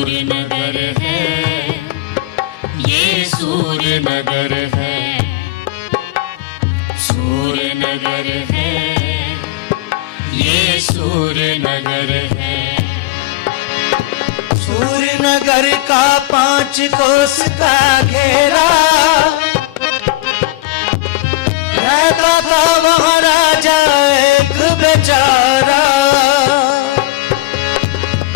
सूर्य नगर है, ये सूर्य नगर है, सूर्य नगर है, ये सूर्य नगर है। सूर्य नगर का 5 कोस का घेरा, रहता था वहाँ राजा एक बेचारा।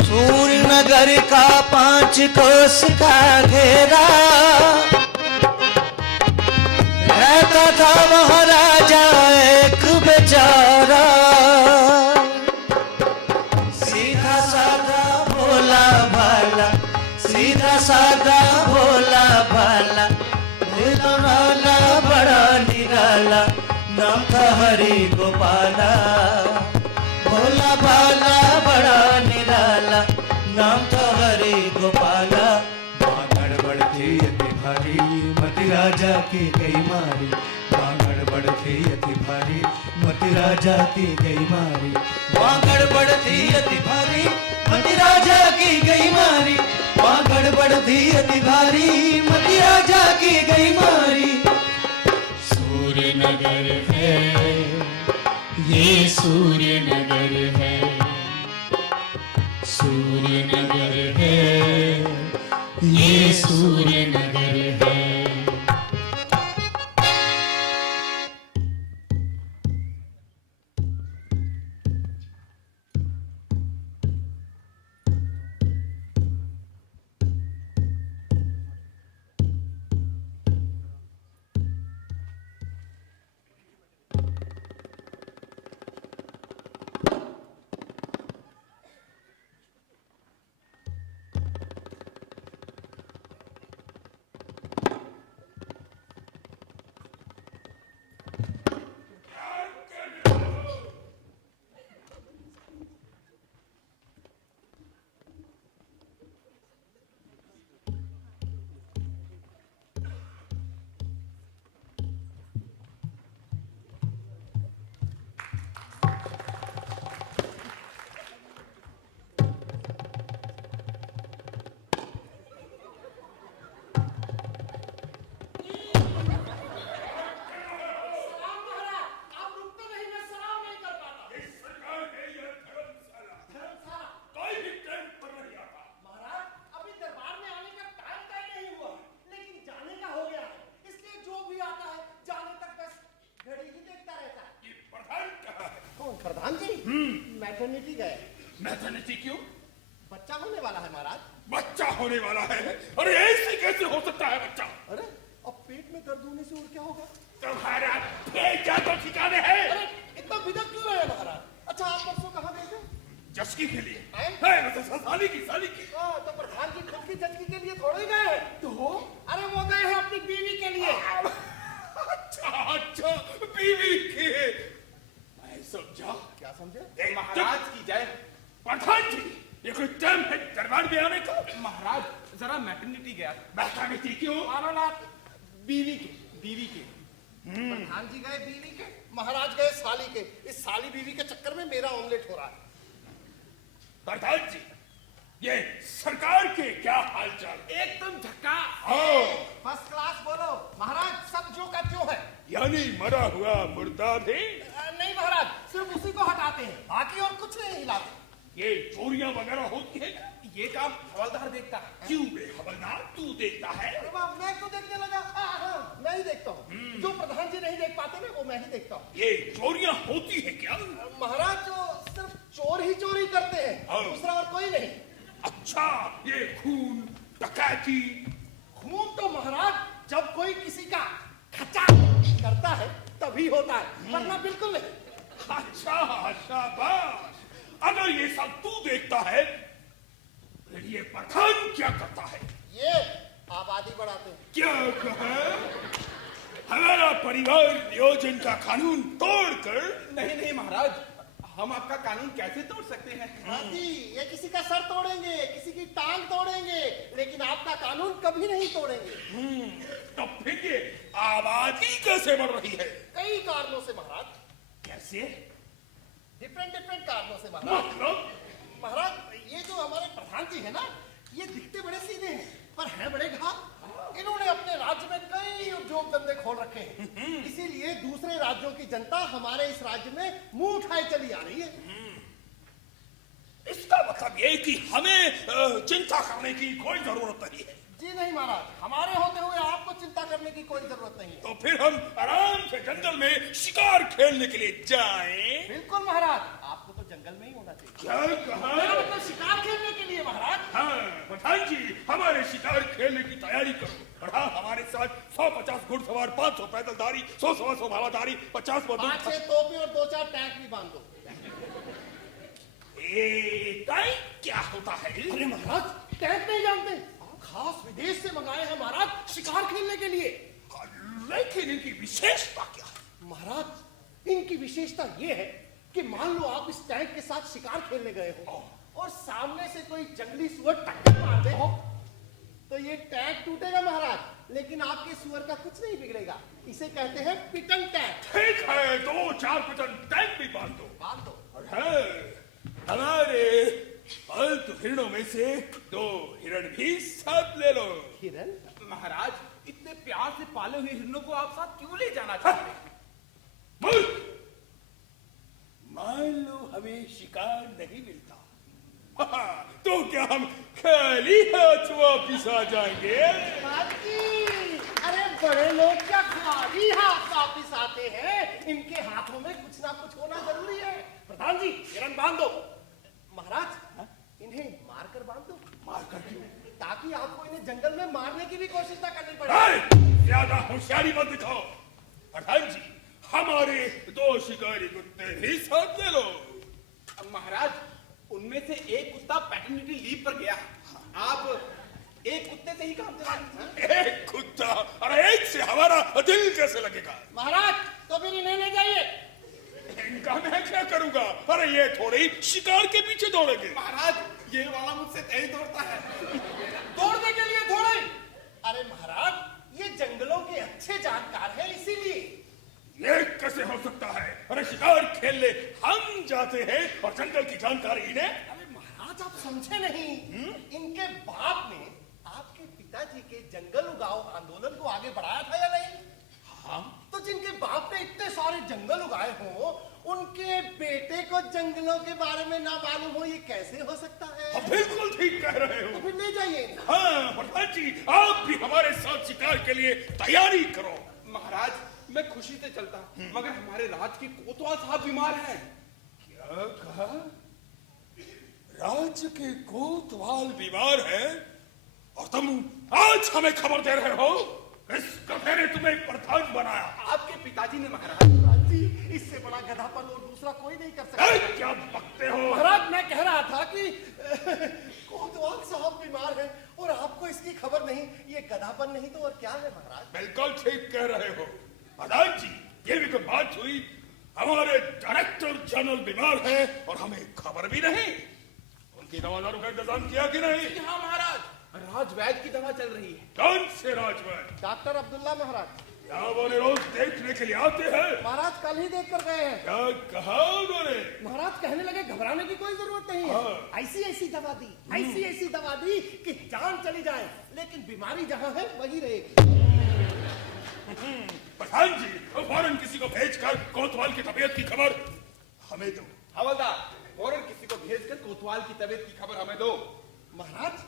सूर्य नगर का 5 कोस का घेरा, रहता था वहाँ राजा एक बेचारा। सीधा साधा भोला भाला, सीधा साधा भोला भाला, निराला बड़ा निराला, नाम था हरि गोपाला। भोला भाला बड़ा निराला, नाम था हरि गोपाला। वहाँ गड़बड़ थी अति भारी, मति राजा की गई मारी। वहाँ गड़बड़ थी अति भारी, मति राजा की गई मारी। वहाँ गड़बड़ थी अति भारी, मति राजा की गई मारी। वहाँ गड़बड़ थी अति भारी, मति राजा की गई मारी। सूर्य नगर है, ये सूर्य नगर है, सूर्य नगर है, ये सूर्य नगर है। प्रधान जी मैटरनिटी गए। मैटरनिटी क्यों? बच्चा होने वाला है महाराज। बच्चा होने वाला है? अरे ऐसे कैसे हो सकता है बच्चा? अरे अब पेट में दर्द होने से और क्या होगा? तुम्हारा पेट क्या तो ठिकाने है? अरे इतना बिदक क्यों रहे महाराज? अच्छा आप परसों कहाँ गए थे? जस्की के लिए हैं? है मतलब साली की तो प्रधान जी खुद की जस्की के लिए थोड़े गए तो? अरे वो गए हैं अपनी बीवी के लिए। अच्छा बीवी के। मैं समझा। क्या समझे? महाराज की जय। प्रधान जी ये कोई टाइम है दरबार में आने का? महाराज जरा मैटरनिटी गया। मैटरनिटी क्यों? बीवी के प्रधान जी गए बीवी के, महाराज गए साली के। इस साली बीवी के चक्कर में मेरा ऑमलेट हो रहा है। प्रधान जी ये सरकार के क्या हालचाल? एकदम झक्कास। फर्स्ट क्लास बोलो महाराज, सब जो का त्यों है। यानी मरा हुआ मुर्दा भी? नहीं महाराज, सिर्फ उसी को हटाते हैं, बाकी और कुछ नहीं हिलाते। ये चोरियां वगैरह होती है? ये काम हवलदार देखता है। क्यों बे हवलदार तू देखता है? अरे बाप, मैं क्यों देखने लगा? हाँ, मैं ही देखता हूँ। जो प्रधान जी नहीं देख पाते ना वो मैं ही देखता हूँ। ये चोरियां होती है क्या? महाराज जो सिर्फ चोर ही चोरी करते हैं, दूसरा और कोई नहीं। अच्छा ये खून डकैती? खून तो महाराज जब कोई किसी का खचा करता है तभी होता है, वरना बिल्कुल नहीं। अच्छा शाबाश। अगर ये सब तू देखता है फिर ये प्रधान क्या करता है? ये आबादी बढ़ाते हैं। क्या कहा? हमारा परिवार नियोजन का कानून तोड़कर? नहीं महाराज, हम आपका कानून कैसे तोड़ सकते हैं? हाथी ये किसी का सर तोड़ेंगे, किसी की टांग तोड़ेंगे, लेकिन आपका कानून कभी नहीं तोड़ेंगे। तो फिर ये आबादी कैसे बढ़ रही है? कई कारणों से महाराज। कैसे? डिफरेंट कारणों से महाराज। मतलब? महाराज ये जो हमारे प्रधान जी है ना, ये दिखते बड़े सीधे हैं पर हैं बड़े घात। इन्होंने अपने राज्य में कई उद्योग धंधे खोल रखे हैं, इसीलिए दूसरे राज्यों की जनता हमारे इस राज्य में मुंह उठाए चली आ रही है। इसका मतलब ये कि हमें चिंता करने की कोई जरूरत नहीं है। जी नहीं महाराज, हमारे होते हुए आपको चिंता करने की कोई जरूरत नहीं है। तो फिर हम आराम से जंगल में शिकार खेलने के लिए जाएं। बिल्कुल महाराज, आपको तो जंगल में ही होना चाहिए। क्या कहा? मेरा मतलब शिकार खेलने के लिए महाराज। हाँ पठान जी, हमारे शिकार खेलने की तैयारी करो। और हाँ, हमारे साथ 150 घुड़सवार, 500 पैदलधारी, 100 भालाधारी, 50 बंदूक। 5-6 तोपी और 2-4 टैंक भी बांध दो। टैंक क्या होता है? अरे महाराज, टैंक नहीं जानते? खास विदेश से मंगाए हैं महाराज, शिकार खेलने के लिए। लेकिन इनकी विशेषता क्या है? महाराज, इनकी विशेषता ये है कि मान लो आप इस टैंक के साथ शिकार खेलने गए हो और सामने से कोई जंगली सुअर टक्कर मार दे तो ये टैंक टूटेगा महाराज, लेकिन आपके सुअर का कुछ नहीं बिगड़ेगा। इसे कहते हैं पिटन टैंक। ठीक है, 2-4 पिटन टैंक भी बांध दो। बांध दो। और है, हमारे पालतू हिरणों में से 2 हिरण भी साथ ले लो। हिरन? महाराज, इतने प्यार से पाले हुए हिरणों को आप साथ क्यों ले जाना चाहते हैं? मूर्ख! मान लो हमें शिकार नहीं मिलता, तो क्या हम खाली हाथ वापिस आ जाएंगे? अरे बड़े लोग क्या खाली हाथ वापिस आते हैं? इनके हाथों में कुछ ना कुछ होना जरूरी है। प्रधान जी, हिरन बांध दो। महाराज, इन्हें मारकर बांध दो। मारकर क्यों? ताकि आपको इन्हें जंगल में मारने की भी कोशिश ना करनी पड़े। ज्यादा होशियारी मत दिखाओ। प्रधान जी, हमारे 2 शिकारी कुत्ते भी साथ ले लो। महाराज, उनमें से एक कुत्ता पैटर्निटी लीव पर गया। आप एक कुत्ते से ही काम चला लीजिए। एक कुत्ता? अरे एक से हमारा दिल कैसे लगेगा? महाराज, तो फिर इन्हें ले जाइए। इनका मैं क्या करूंगा? अरे ये थोड़े ही शिकार के पीछे दौड़ेंगे। महाराज, ये वाला मुझसे तेज दौड़ता है। दौड़ने के लिए थोड़े। अरे महाराज, ये जंगलों के अच्छे जानकार हैं, इसीलिए। ये कैसे हो सकता है? अरे शिकार खेलने हम जाते हैं और जंगल की जानकारी इन्हें? अरे महाराज, आप समझे नहीं। इनके बाप ने आपके पिताजी के जंगल उगाओ आंदोलन को आगे बढ़ाया था या नहीं? हाँ। तो जिनके बाप ने इतने सारे जंगल उगाए हो, उनके बेटे को जंगलों के बारे में ना मालूम हो, ये कैसे हो सकता है? आप बिल्कुल ठीक कह रहे तो हो। फिर ले जाइए। हाँ प्रधान जी, आप भी हमारे साथ शिकार के लिए तैयारी करो। महाराज, मैं खुशी से चलता, मगर हमारे राज के कोतवाल साहब बीमार हैं। क्या कहा? राज्य के कोतवाल बीमार है और तुम आज हमें खबर दे रहे हो? इस गधे ने तुम्हें प्रधान बनाया। आपके पिताजी ने महाराज। जी, इससे बड़ा गधापन और दूसरा कोई नहीं कर सकता। क्या बकते हो? महाराज, मैं कह रहा था कि कोतवाल साहब बीमार हैं और आपको इसकी खबर नहीं। ये गधापन नहीं तो और क्या है महाराज? बिल्कुल ठीक कह रहे हो प्रधान जी। ये भी कोई बात हुई? हमारे डायरेक्टर जनरल बीमार है और हमें खबर भी नहीं। उनकी दवा दारू का इंतजाम किया कि नहीं? हाँ महाराज, राजवैद्य की दवा चल रही है। कौन से राजवैद्य? डॉक्टर अब्दुल्ला महाराज। क्या वो रोज देखने के लिए आते हैं? महाराज, कल ही देख कर गए हैं। क्या कहा उन्होंने? महाराज कहने लगे घबराने की कोई जरूरत नहीं है। हाँ। ऐसी ऐसी दवा दी, ऐसी ऐसी दवा दी कि जान चली जाए, लेकिन बीमारी जहाँ है वही रहेगी। प्रधान जी, फौरन किसी को भेजकर कोतवाल की तबीयत की खबर हमें दो। हवलदार, फौरन किसी को भेजकर कोतवाल की तबीयत की खबर हमें दो। महाराज,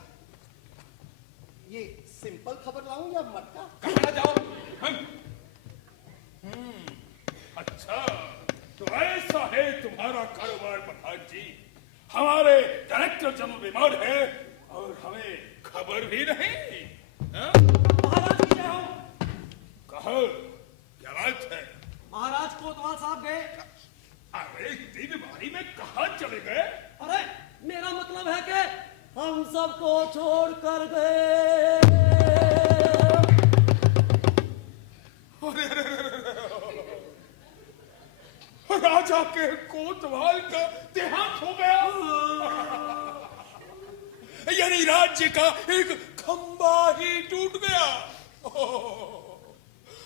ये सिंपल खबर लाऊं या मटका? कहाँ जाओ? अच्छा, तो ऐसा है तुम्हारा कारोबार प्रधान जी। हमारे डायरेक्टर जनरल बीमार है और हमें खबर भी नहीं। हाँ? महाराज की जय हो। कहो, क्या बात है? महाराज, कोतवाल साहब गए। अरे इतनी बीमारी में कहाँ चले गए? अरे मेरा मतलब है कि हम सबको छोड़ कर गए। राजा के कोतवाल का देहांत हो गया। यानी राज्य का एक खंबा ही टूट गया।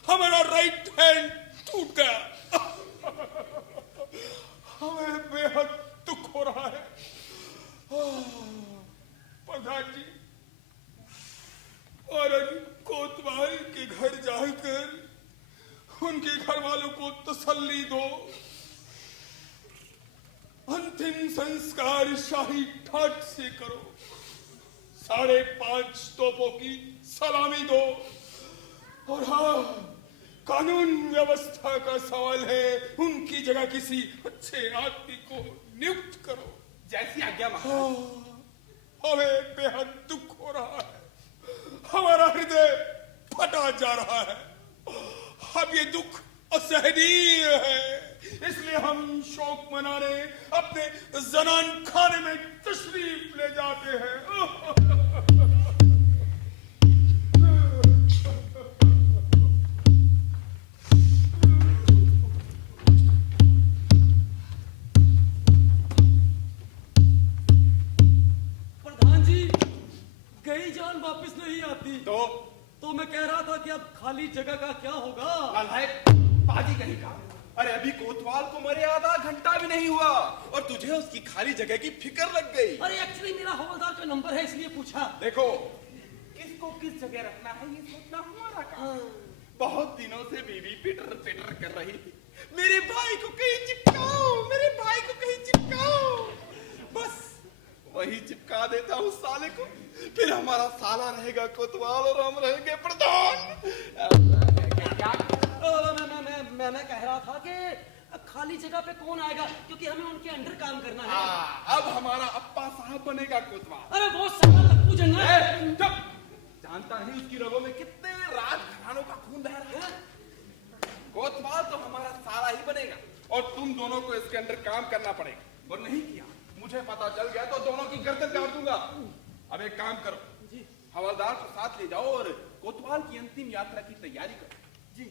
हमारा राइट हैंड टूट गया। हमें बेहद दुख हो रहा है। प्रधान जी, तसल्ली दो। अंतिम संस्कार शाही ठाट से करो। 5.5 तोपों की सलामी दो। और हाँ, कानून व्यवस्था का सवाल है, उनकी जगह किसी अच्छे आदमी को नियुक्त करो। जैसी आज्ञा महाराज। हमें बेहद दुख हो रहा है, हमारा हृदय फटा जा रहा है। अब ये दुख असहनीय है, इसलिए हम शोक मनाने अपने जनान खाने में तशरीफ ले जाते हैं। प्रधान जी, गई जान वापस नहीं आती। तो मैं कह रहा था कि अब खाली जगह का क्या होगा। नालायक पाजी कहीं का। अरे अभी कोतवाल को मरे आधा घंटा भी नहीं हुआ और तुझे उसकी खाली जगह की फिक्र लग गई। अरे एक्चुअली मेरा हवलदार का नंबर है इसलिए पूछा। देखो, किसको किस जगह रखना है ये सोचना हमारा काम। बहुत दिनों से बीवी पिटर पिटर कर रही थी, मेरे भाई को कहीं चिपकाओ, मेरे भाई को कहीं चिपकाओ। बस वही चिपका देता हूँ साले को, फिर हमारा साला रहेगा कोतवाल और हम रहेंगे प्रधान। मैं कह रहा था कि खाली जगह पे कौन आएगा, क्योंकि हमें उनके अंडर काम करना है। अब हमारा अप्पा साहब बनेगा कोतवाल। अरे वो साला लक्कू जन्ना है। चुप! जानता नहीं उसकी रगों में कितने राजघरानों का खून बह रहा है। कोतवाल तो हमारा साला ही बनेगा और तुम दोनों को इसके अंदर काम करना पड़ेगा। और नहीं किया, मुझे पता चल गया तो दोनों की गर्दन काट दूंगा। अब एक काम करो, हवलदार को साथ ले जाओ और कोतवाल की अंतिम यात्रा की तैयारी करो। जी।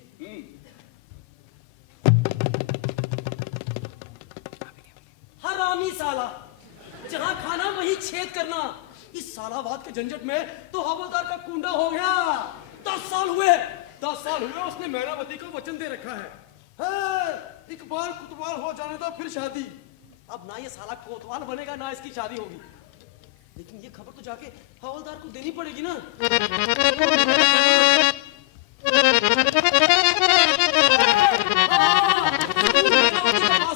हरामी साला, जहां खाना वहीं छेद करना। इस सालावाद के झंझट में तो हवलदार का कुंडा हो गया। 10 साल हुए उसने मैनावती को वचन दे रखा है। एक बार कोतवाल हो जाने दो फिर शादी। अब ना ये साला कोतवाल बनेगा ना इसकी शादी होगी। लेकिन ये खबर तो जाके हवलदार को देनी पड़ेगी ना।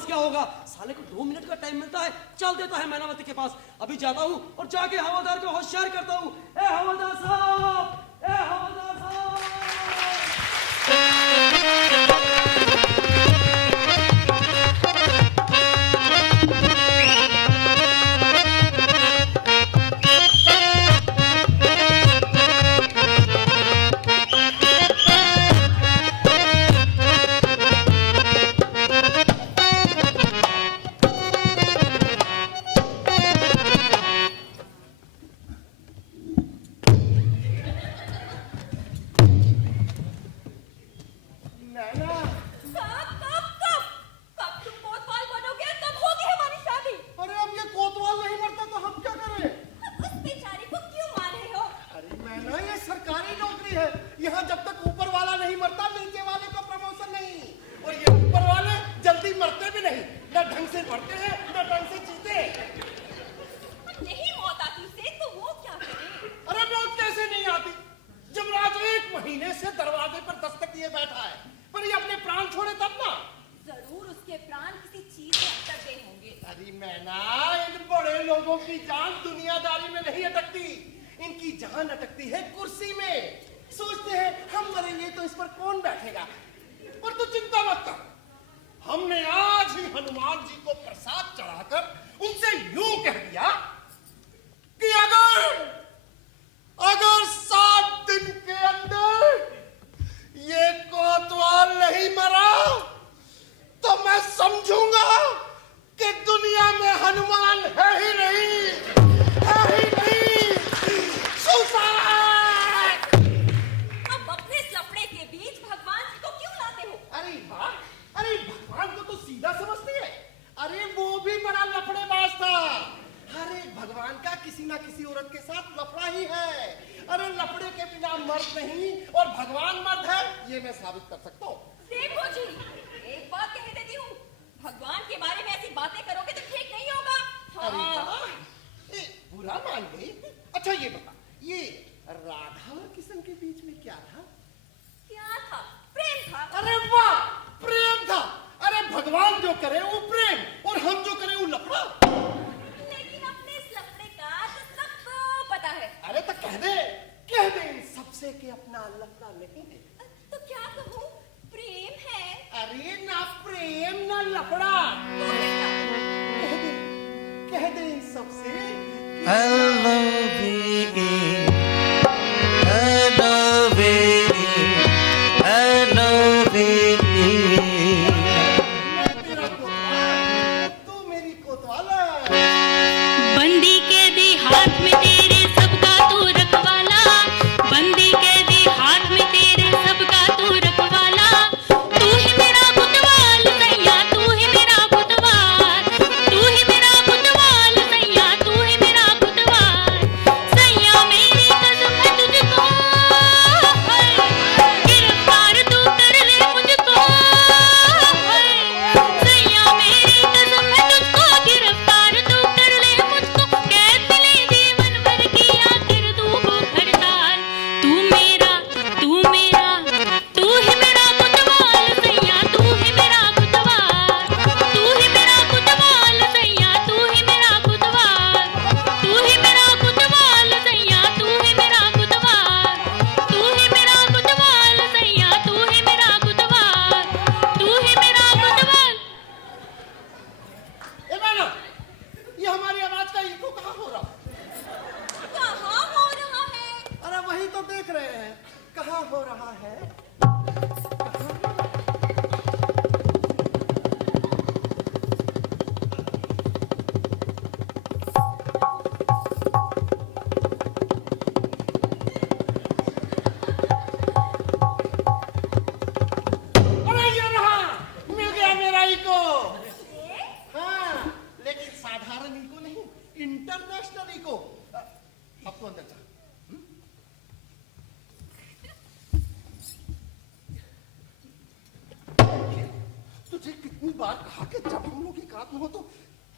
क्या होगा, साले को 2 मिनट का टाइम मिलता है, चल देता है मैनावती के पास। अभी जाता हूँ और जाके हवलदार को होशियार करता हूँ। ए हवलदार साहब, ए हवलदार साहब। भगवान जो करे वो प्रेम और हम जो करें वो लफड़ा। लेकिन अपने इस लफड़े का तो सबको पता है। अरे तो कह दे इन सबसे कि अपना लफड़ा नहीं है। तो क्या कहूँ, प्रेम है। अरे ना प्रेम ना लफड़ा। तो क्या? कह दे इन सबसे I love you, I love you, I love you. मैं तेरा कोतवाल, तू मेरी कोतवाला। बंदी कैदी हाथ में तेरे सबका तू रखवाला, बंदी कैदी हाथ में तेरे सबका तू रखवाला, तू ही मेरा बुतवाल सैया, तू ही मेरा बुतवाल, तू ही मेरा बुतवाल सैया, तू ही मेरा बुतवाल, सैया मेरी कसम है तुझको, गिरफ्तार तू कर ले मुझको, सैया मेरी कसम है तुझको, गिरफ्तार तू कर ले मुझको, कैद मिले जीवन भर की आखिर तू भूख हड़ताल, तू मेरा तू मेरा तू ही मेरा बुतवाल सैया, तू ही मेरा बुतवाल, तू ही मेरा बुतवाल सैया, तू ही मेरा बुतवाल, तू ही मेरा बुतवाल सैया, तू ही मेरा बुतवाल, तू ही मेरा बुतवाल सैया, तू ही मेरा बुतवाल, तू ही मेरा बुतवाल। ए मैडम, ये हमारी आवाज का इको कहाँ हो रहा? कहाँ हो रहा है? अरे वही तो देख रहे हैं, कहाँ हो रहा है? अरे ये रहा, मिल गया मेरा इको। हाँ, लेकिन साधारण इको नहीं, इंटरनेशनल इको। अब तो अंदर चल। तुझे कितनी बार कहा कि जब हम लोग एक रात में हो तो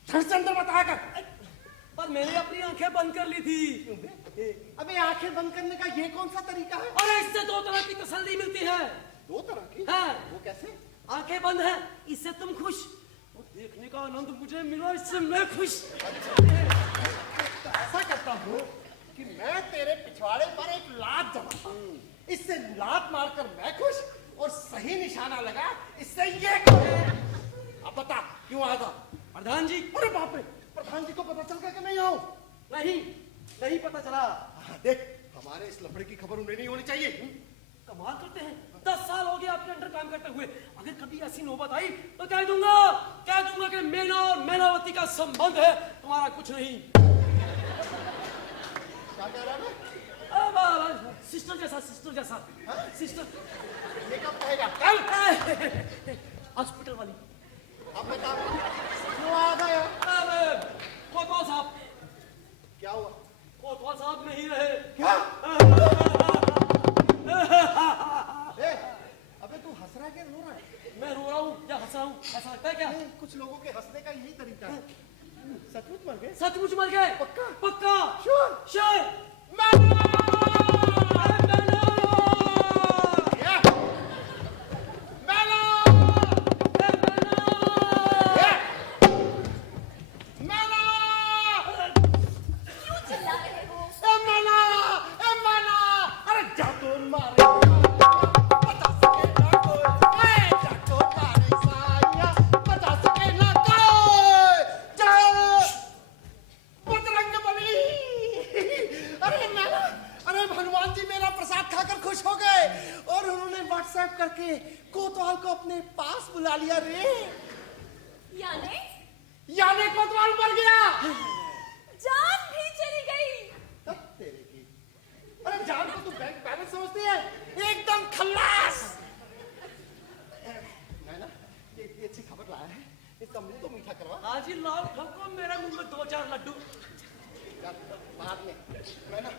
घर से अंदर मत आया कर। पर मैंने अपनी आंखें बंद कर ली थी। अबे आंखें बंद करने का ये कौन सा तरीका है? और इससे दो तरह की तसल्ली मिलती है। दो तरह की? हाँ। वो कैसे? आंखें बंद है, इससे तुम खुश, और देखने का आनंद मुझे मिला, इससे मैं खुश। ऐसा करता हूँ कि मैं तेरे पिछवाड़े पर एक लात जमाता हूँ, इससे लात मारकर मैं खुश और सही निशाना लगा इससे ये खुश। अब बता क्यों आया था? प्रधान जी। अरे बाप रे, प्रधान जी को पता चल गया कि नहीं आऊं? नहीं पता चला। हाँ, देख हमारे इस लफड़े की खबर उन्हें नहीं होनी चाहिए। कमाल करते हैं, 10 साल हो गए आपके अंडर काम करते हुए, अगर कभी ऐसी नौबत आई तो कह दूंगा कि मेना और मैनावती का संबंध है, तुम्हारा कुछ नहीं। क्या कह रहा है? सिस्टर जैसा सिस्टर। ये कब कहेगा? कल हॉस्पिटल वाली। अब बता क्यों आ गया? कोतवाल साहब। क्या हुआ? कोतवाल साहब नहीं रहे। क्या? ए, अबे तू हंस रहा है क्या रो रहा है? मैं रो रहा हूँ या हंस रहा हूँ, ऐसा लगता है क्या? नहीं, कुछ लोगों के हंसने का यही तरीका है। सचमुच मर गए? सचमुच मर गए? पक्का? श्योर। क्यों चिल्ला रहे हो? अरे भगवान जी मेरा प्रसाद खाकर खुश हो गए और उन्होंने व्हाट्सएप करके कोतवाल को अपने पास बुला लिया रे। यानी कोतवाल मर गया, जान भी चली गई। तब तेरे की। अरे जान को तू बैंक बैलेंस समझती है? एकदम खल्लास। नैना, ये अच्छी खबर लाया है, इसका मुंह तो मीठा करवा। आज ही लाओ ठोको मेरे मुंह में 2-4 लड्डू। बाद में नैना,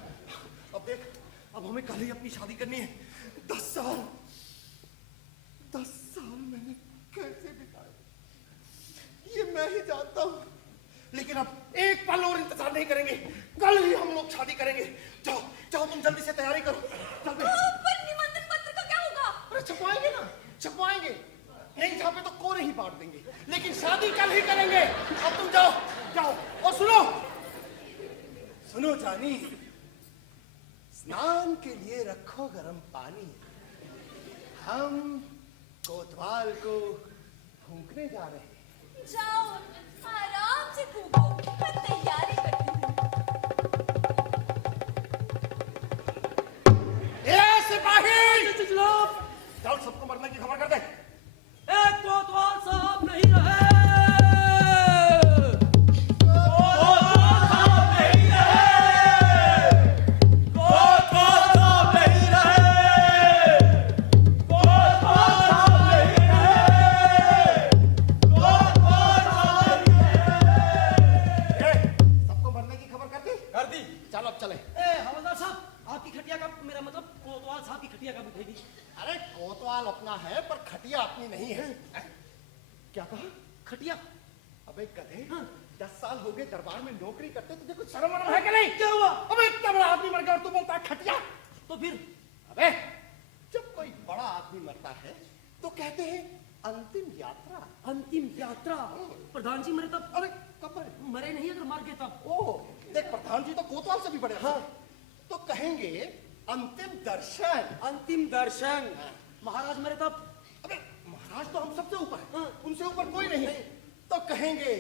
अब देख, अब हमें कल ही अपनी शादी करनी है। 10 साल मैंने कैसे बिताए ये मैं ही जानता हूँ, लेकिन अब एक पल और इंतजार नहीं करेंगे, कल ही हम लोग शादी करेंगे। जाओ जाओ, तुम जल्दी से तैयारी करो। चल बे। पर निमंत्रण पत्र का क्या होगा? अरे छपवाएंगे ना, छपवाएंगे। नहीं छापे तो कोरे ही बांट देंगे, लेकिन शादी कल ही करेंगे। अब तुम जाओ जाओ। और सुनो सुनो जानी, स्नान के लिए रखो गर्म पानी। हम कोतवाल को फूंकने जा रहे हैं। जाओ आराम से फूको, मैं तैयारी करती हूँ। ए सिपाही, जनाब, चल सबको मरने की खबर कर दे। एक कोतवाल साहब नहीं रहे। सबको मरने की खबर कर दी? कर दी। चल अब चले। हवलदार साहब, आपकी खटिया का, मेरा मतलब कोतवाल साहब की खटिया कब उठेगी? अरे कोतवाल अपना है पर खटिया अपनी नहीं है। क्या कहा? खटिया? अबे गधे, हाँ। 10 साल हो गए दरबार में नौकरी करते, तुझे कुछ शर्म वरम है कि नहीं? क्या हुआ? अबे इतना बड़ा आदमी मर गया और तू बोलता है खटिया? तो फिर अबे जब कोई बड़ा आदमी मरता है तो कहते हैं अंतिम यात्रा। अंतिम यात्रा? प्रधान जी मरे तब? अरे कब मरे? मरे नहीं, अगर मर गए तब। ओ देख, प्रधान जी तो कोतवाल से भी बड़े। हाँ, तो कहेंगे अंतिम दर्शन। अंतिम दर्शन? महाराज मरे तब? अबे महाराज तो हम सबसे ऊपर है, हाँ। उनसे ऊपर कोई नहीं। तो कहेंगे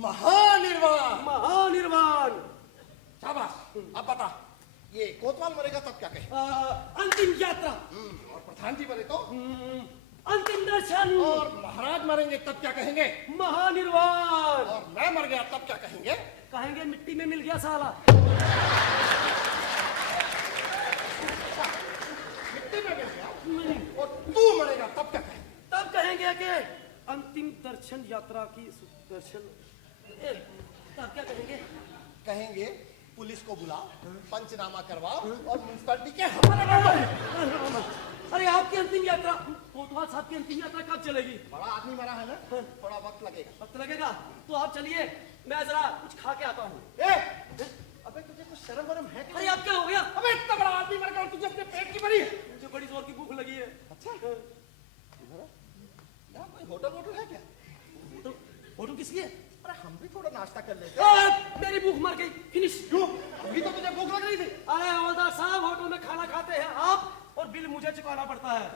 महानिर्वाण। महानिर्वाण? शाबाश। अब बता, ये कोतवाल मरेगा तब क्या कहे? अंतिम यात्रा? और प्रधान जी मरे तो? अंतिम दर्शन? और महाराज मरेंगे तब क्या कहेंगे? महानिर्वाण? और मैं मर गया तब क्या कहेंगे? कहेंगे मिट्टी में मिल गया साला। मिट्टी में मिल गया। नहीं, और तू मरेगा तब क्या कहेंगे? तब कहेंगे कि अंतिम दर्शन यात्रा की दर्शन। तब क्या कहेंगे? कहेंगे पुलिस को बुलाओ, पंचनामा करवाओ और म्युनिसिपैलिटी के हवाले कर दो। अरे आपकी अंतिम यात्रा, कोतवाल साहब की अंतिम यात्रा कब चलेगी? बड़ा आदमी मरा है ना, थोड़ा वक्त लगेगा। वक्त लगेगा? तो आप चलिए, मैं जरा कुछ खा के आता हूँ। अबे तुझे कुछ शर्म वरम है कि अरे नहीं? आप क्या हो गया? अबे इतना बड़ा आदमी मर गया और तुझे अपने पेट की पड़ी है? मुझे बड़ी जोर की भूख लगी है। अच्छा, यहाँ कोई होटल वोटल है क्या? तो होटल किस लिए? अरे हम भी थोड़ा नाश्ता कर लेते। मेरी भूख मर गई, फिनिश। क्यों? अभी तो तुझे भूख लग रही थी। अरे हवलदार साहब, होटल में खाना खाते हैं आप और बिल मुझे चुकाना पड़ता है।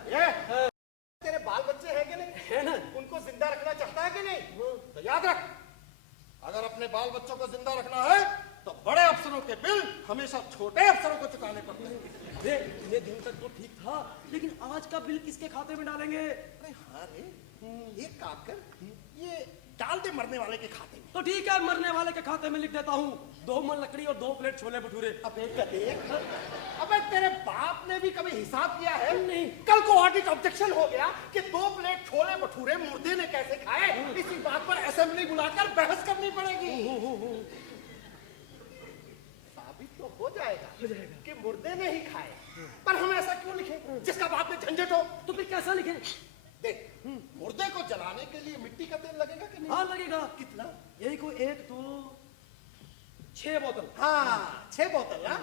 तेरे बाल बच्चे हैं कि नहीं? है ना? उनको जिंदा रखना चाहता है कि नहीं? तो याद रख, अगर अपने बाल बच्चों को जिंदा रखना है तो बड़े अफसरों के बिल हमेशा छोटे अफसरों को चुकाने पड़ते हैं। इतने दिन तक तो ठीक था, लेकिन आज का बिल किसके खाते में डालेंगे? अरे हाँ रे, एक काम कर, ये डाल दे मरने वाले के खाते में। तो ठीक है, मरने वाले के खाते में लिख देता हूँ 2 मन लकड़ी और 2 प्लेट छोले भटूरे। अबे अबे तेरे बाप ने भी कभी हिसाब किया है? नहीं। कल को ऑडिट ऑब्जेक्शन हो गया कि 2 प्लेट छोले भटूरे मुर्दे ने कैसे खाए, इसी बात पर असेंबली बुलाकर बहस करनी पड़ेगी। साबित तो हो जाएगा कि मुर्दे ने ही खाए, पर हम ऐसा क्यों लिखें जिसका बाद में झंझट हो? तो फिर कैसा लिखे? देख, मुर्दे को जलाने के लिए मिट्टी का तेल लगेगा कि नहीं? हाँ लगेगा। कितना? यही को 1 2 6 बोतल। हाँ, 6 बोतल ना?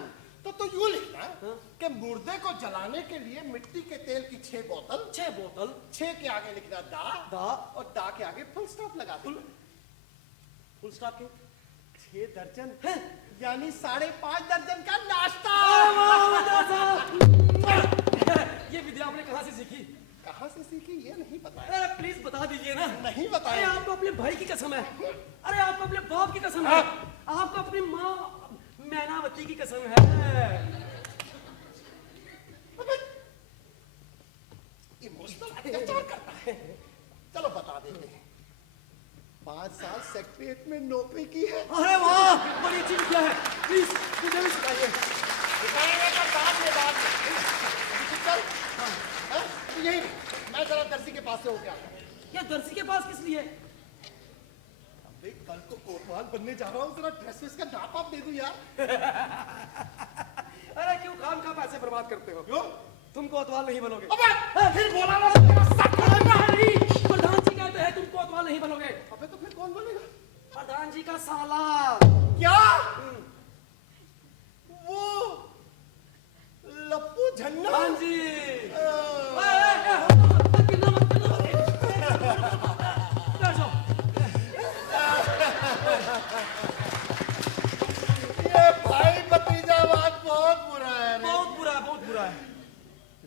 तो यूं लिखना कि मुर्दे को जलाने के लिए मिट्टी के तेल की 6 बोतल। 6 बोतल। 6 के आगे लिखना दा, और दा के आगे फुल स्टॉप लगा दे। फुल स्टॉप क्यों? 6 दर्जन है, यानी 5.5 दर्जन का नाश्ता। ये विद्या आपने कहाँ से सीखी? कहाँ से सीखी ये नहीं पता है। अरे प्लीज बता दीजिए ना। नहीं अरे बताया। आपको अपने भाई की कसम है, अरे आपको अपने बाप की कसम है, आपको अपनी माँ मैनावती की कसम है। इमोशनल अत्याचार करता है। चलो बता देते हैं, 5 साल सेक्रेटरीट में नौकरी की है। अरे वाह, बड़ी अच्छी विद्या है, प्लीज मुझे भी सिखाइए। सिखाएंगे तो बाद में। चल, तो यही मैं जरा दर्जी के पास से होके आता हूँ। ये दर्जी के पास किस लिए? अबे कल को कोतवाल बनने जा रहा हूँ, जरा ड्रेस वेस का नाप आप दे दूं यार। अरे क्यों खाम खा पैसे बर्बाद करते हो? क्यों? तुम कोतवाल नहीं बनोगे। अबे फिर बोला ना तेरा सर खोलूंगा। नहीं, प्रधान जी कहते हैं तुम कोतवाल नहीं बनोगे। अबे तो फिर कौन बनेगा? प्रधान जी का साला। क्या? वो लप्पू झन्ना? हाँ जी। अ, गिरना मत, गिरना मत।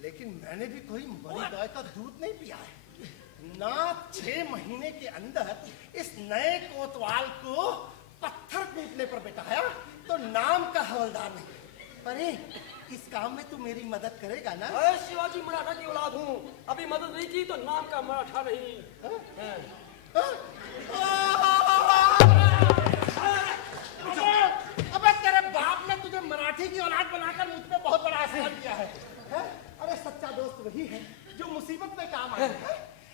लेकिन मैंने भी कोई मरी गाय का दूध नहीं पिया है ना। 6 महीने के अंदर इस नए कोतवाल को पत्थर कूटने पर बिठाया तो नाम का हवलदार नहीं। अरे इस काम में तू मेरी मदद करेगा ना? अरे शिवाजी मराठा की औलाद हूँ, अभी मदद नहीं की तो नाम का मराठा नहीं। अबे तेरे बाप ने तुझे मराठी की औलाद बनाकर मुझ पे बहुत बड़ा एहसान किया है? अरे सच्चा दोस्त वही है जो मुसीबत में काम आए।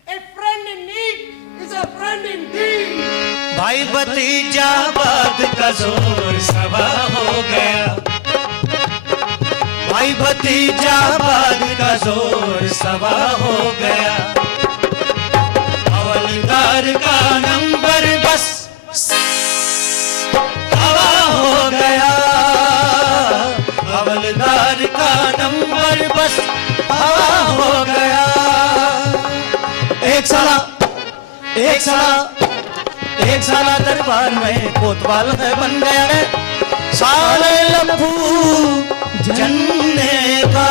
A friend in need is a friend indeed. भाई भतीजा बाद का जोर सवा हो गया, भाई भतीजा बाद का जोर सवा हो गया। हवलदार का नंबर बस हवा हो गया, हवलदार का नंबर बस हवा हो गया। एक साला दरबार में कोतवाल है बन गया है, साले लम्बू जनने का।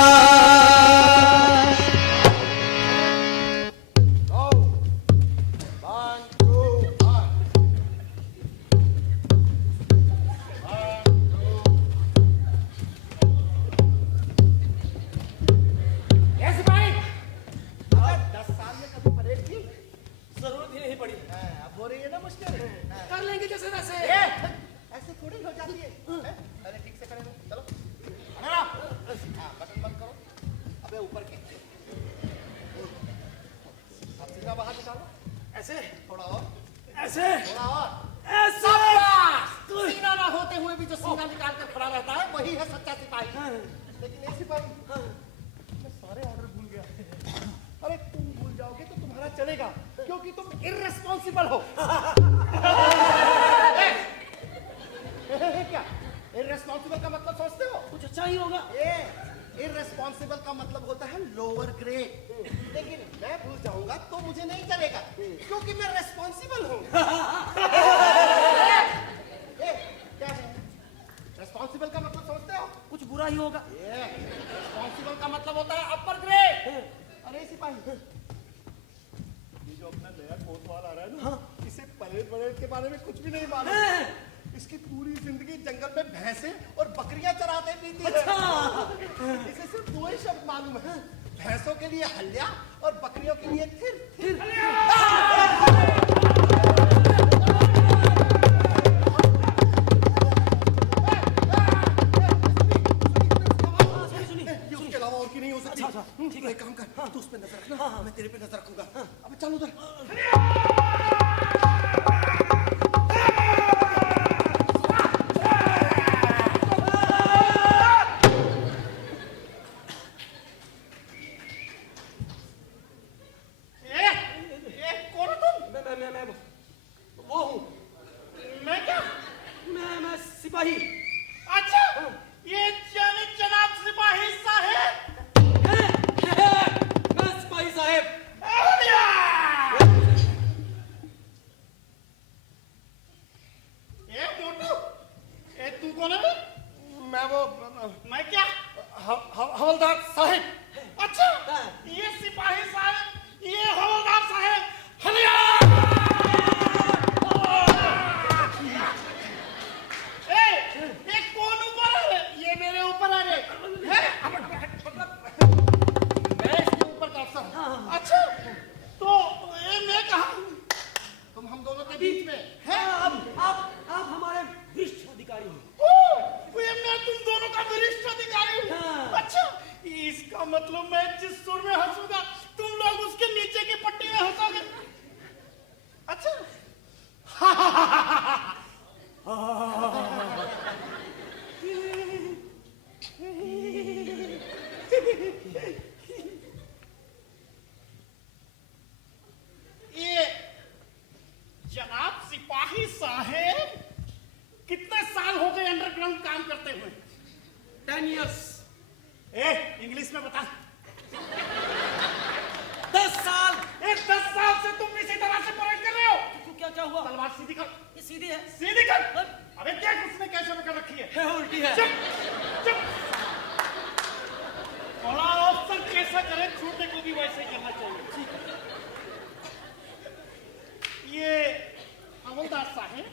सीना ना होते हुए भी जो सीना निकाल कर खड़ा रहता है वही है सच्चा सिपाही। लेकिन ये सिपाही मैं सारे ऑर्डर भूल गया। अरे तुम भूल जाओगे तो तुम्हारा चलेगा क्योंकि तुम इर्रेस्पॉन्सिबल हो। क्या इर्रेस्पॉन्सिबल का मतलब सोचते हो? कुछ अच्छा ही होगा। इर्रेस्पॉन्सिबल का मतलब होता है लोअर ग्रेड। लेकिन मैं भूल जाऊंगा तो मुझे नहीं चलेगा क्योंकि मैं रेस्पॉन्सिबल हूँ। क्या है रेस्पॉन्सिबल का मतलब सोचते हो? कुछ बुरा ही होगा। रेस्पॉन्सिबल का मतलब होता है अपर ग्रेड। अरे सिपाही ये जो अपना नया कोतवाल आ रहा है ना, इसे परेड परेड के बारे में कुछ भी नहीं मालूम। इसकी पूरी जिंदगी जंगल में भैंसे और बकरियां चराते बीती है। इसे सिर्फ 2 ही शब्द मालूम है, भैंसों के लिए हल्या और बकरियों के लिए थिर। उसके अलावा और की नहीं हो सकती। ठीक है, एक काम कर, तू उस पे नजर रखना, मैं तेरे पे नजर रखूंगा। अब चल उधर। वो हूँ मैं क्या? मैं सिपाही। अच्छा, ये जनाब सिपाही साहब। मैं सिपाही साहब। ये मोटू, ये तू कौन है? मैं क्या? हवलदार साहब। अच्छा, ये सिपाही साहब, ये हवलदार साहब। कौन ऊपर है? ये मेरे ऊपर आ रहे हैं। मैं इसके ऊपर का अफसर हूं। अच्छा, तो ये मैं कहाँ हूँ? तुम हम दोनों के बीच में हैं। आप हमारे वरिष्ठ अधिकारी हो। मैं तुम दोनों का वरिष्ठ अधिकारी हूँ। अच्छा, इसका मतलब मैं जिस सुर में हंसूंगा तुम लोग उसके नीचे की पट्टी में हंसोगे। अच्छा, ये जनाब सिपाही साहेब कितने साल हो गए अंडरग्राउंड काम करते हुए? 10 years। इंग्लिश में बता। 10 साल। 10 साल से तुम इसी तरह से परेड कर रहे हो। क्या हुआ? तलवार सीधी कर। ये सीधी है। सीधी कर। अबे देख उसने कैसे कर रखी है। उल्टी है। चुप चुप। बड़ा अफसर कैसे जैसा करे छोटे को भी वैसे ही करना चाहिए। ये हवलदार साहब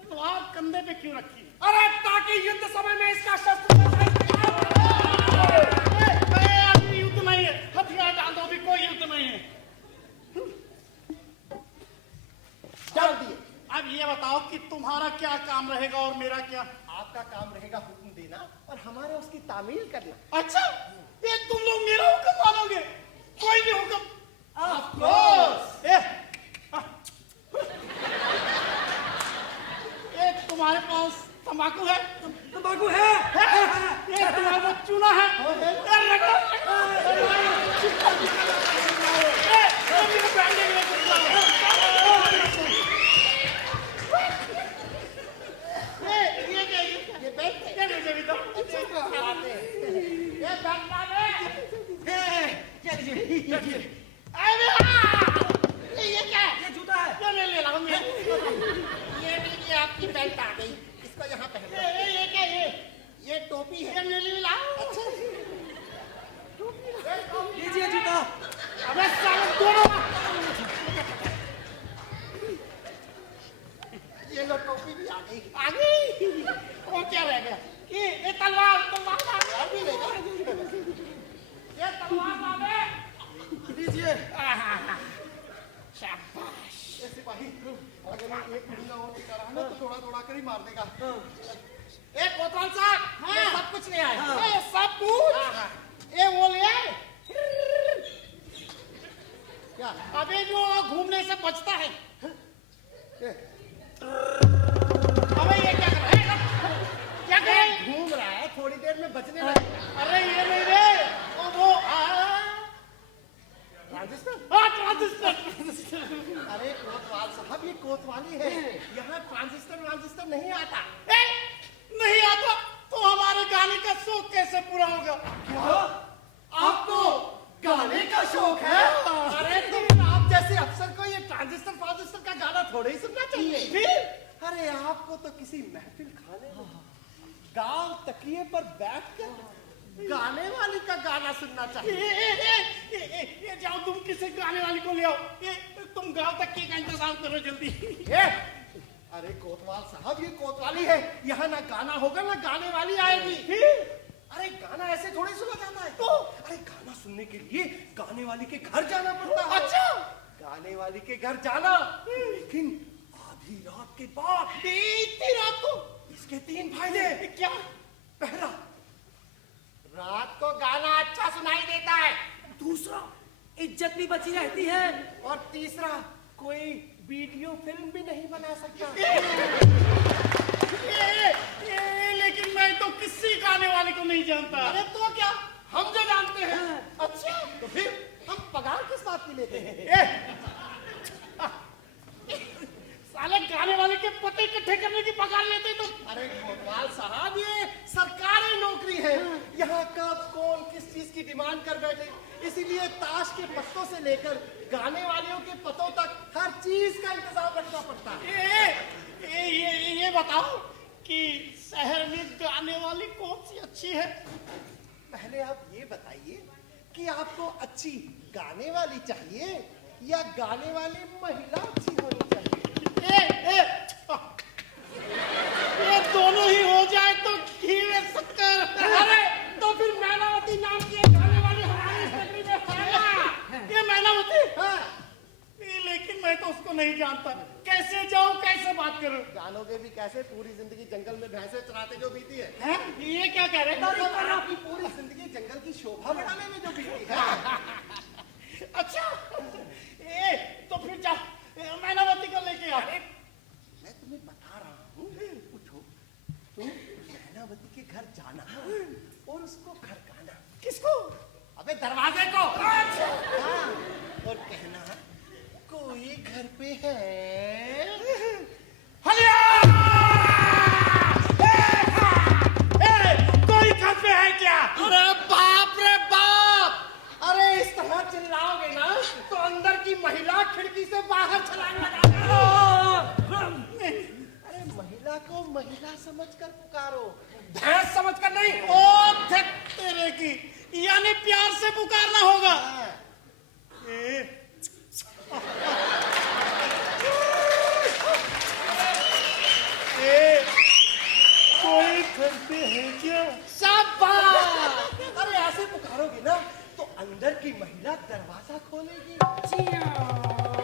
तलवार कंधे पे क्यों रखी? अरे ताकि युद्ध समय में इसका शस्त्र अभी युद्ध नहीं है, हथियार डाल दो, अभी कोई युद्ध नहीं है। डाल दिए। अब ये बताओ कि तुम्हारा क्या काम रहेगा और मेरा क्या? आपका काम रहेगा हुक्म देना और हमारा उसकी तामील करना। अच्छा, ये तुम लोग मेरा हुक्म मानोगे? कोई भी हुक्म? Of course. ये तुम्हारे पास तंबाकू है? तंबाकू है। ये तुम्हारे पास चूना है? आपकी बेल्ट आ गई, इसको यहाँ पहन लो। ये क्या? ये टोपी है। लीजिए जूता। अबे साले दोनों। ये लो टोपी भी आ गई। आ गई। और क्या रह गया? ये तलवार अभी ले जाओ। ये तलवार लावे। लीजिए। शाबाश। ये सिपाही अगर मैं एक महीना और टिका रहा ना तो थोड़ा थोड़ा कर ही मार देगा। ए कोतवाल साहब, ये सब कुछ ले आए। ए सब कुछ। ए वो ले आए। क्या? अबे जो घूमने से बचता है। ये अबे ये क्या कर रहा है? क्या कर रहा है? घूम रहा है, थोड़ी देर में बचने लगे। अरे ये नहीं रे, वो राजस्थान। ट्रांजिस्टर। अरे कोतवाल साहब, ये कोतवाली है, यहाँ ट्रांजिस्टर नहीं आता। नहीं आता तो हमारे गाने का शौक कैसे पूरा होगा? आपको गाने का शौक है? अरे तो आप जैसे अफसर को ये ट्रांजिस्टर का गाना थोड़े ही सुनना चाहिए। फिर? अरे आपको तो किसी महफिल खाने में गांव तकिए पर बैठकर गाने वाली का गाना सुनना चाहिए। ये जाओ तुम किसी गाने वाली को ले आओ। ये तुम गाँव तक का इंतजाम करो जल्दी। अरे कोतवाल साहब, ये कोतवाली है, यहाँ ना गाना होगा ना गाने वाली आएगी। अरे गाना ऐसे थोड़ी सुना जाता है। तो अरे गाना सुनने के लिए गाने वाली के घर जाना पड़ता है। अच्छा, गाने वाली के घर जाना, लेकिन आधी रात के बाद। इतनी रात को? इसके 3 फायदे। क्या? पहला, रात को गाना अच्छा सुनाई देता है। दूसरा, इज्जत भी बची रहती है। और तीसरा, कोई वीडियो फिल्म भी नहीं बना सकता। लेकिन मैं तो किसी गाने वाले को नहीं जानता। अरे तो क्या, हम जो जानते हैं। अच्छा, तो फिर हम पगार किस बात की लेते हैं? साले गाने वाले के पते इकट्ठे करने की पगार लेते तो। अरे कोतवाल साहब, ये सरकारी नौकरी है, यहाँ कब कौन किस चीज की डिमांड कर बैठे, इसीलिए ताश के पत्तों से लेकर गाने वालियों के पतों तक हर चीज का इंतजाम रखना पड़ता है। ये बताओ कि शहर में गाने वाली कौन सी अच्छी है? पहले आप ये बताइए कि आपको अच्छी गाने वाली चाहिए या गाने वाली महिला अच्छी होनी चाहिए? ये दोनों ही हो जाए तो घी में शक्कर। अरे तो फिर मैनावती नाम की एक गाने वाली हमारी फैक्ट्री में है। ये मैनावती? हाँ। लेकिन मैं तो उसको नहीं जानता। कैसे जाऊं, कैसे बात करूं? जानोगे भी कैसे? पूरी जिंदगी जंगल में भैंसे चराते जो बीती है। ये क्या कह रहे हैं? आपकी पूरी जिंदगी जंगल की शोभा बढ़ाने में जो बीती है। अच्छा, तो फिर जाओ मैनावती को लेके आ। मैं तुम्हें बता रहा हूँ, उठो, तुम मैनावती के घर जाना और उसको खड़काना। किसको? अबे दरवाजे को। अच्छा। हाँ, और कहना कोई घर पे है? कोई घर पे है क्या? अरे बाप रे बाप! अरे इस तरह चिल्लाओगे ना तो अंदर की महिला खिड़की से बाहर छलांग लगाएगी। अरे महिला को महिला समझकर पुकारो, भैंस समझकर नहीं। ओ तेरे की यानी प्यार से पुकारना होगा। कोई करते हैं क्या? शाबाश! अरे ऐसे पुकारोगे ना तो अंदर की महिला दरवाजा खोलेगी।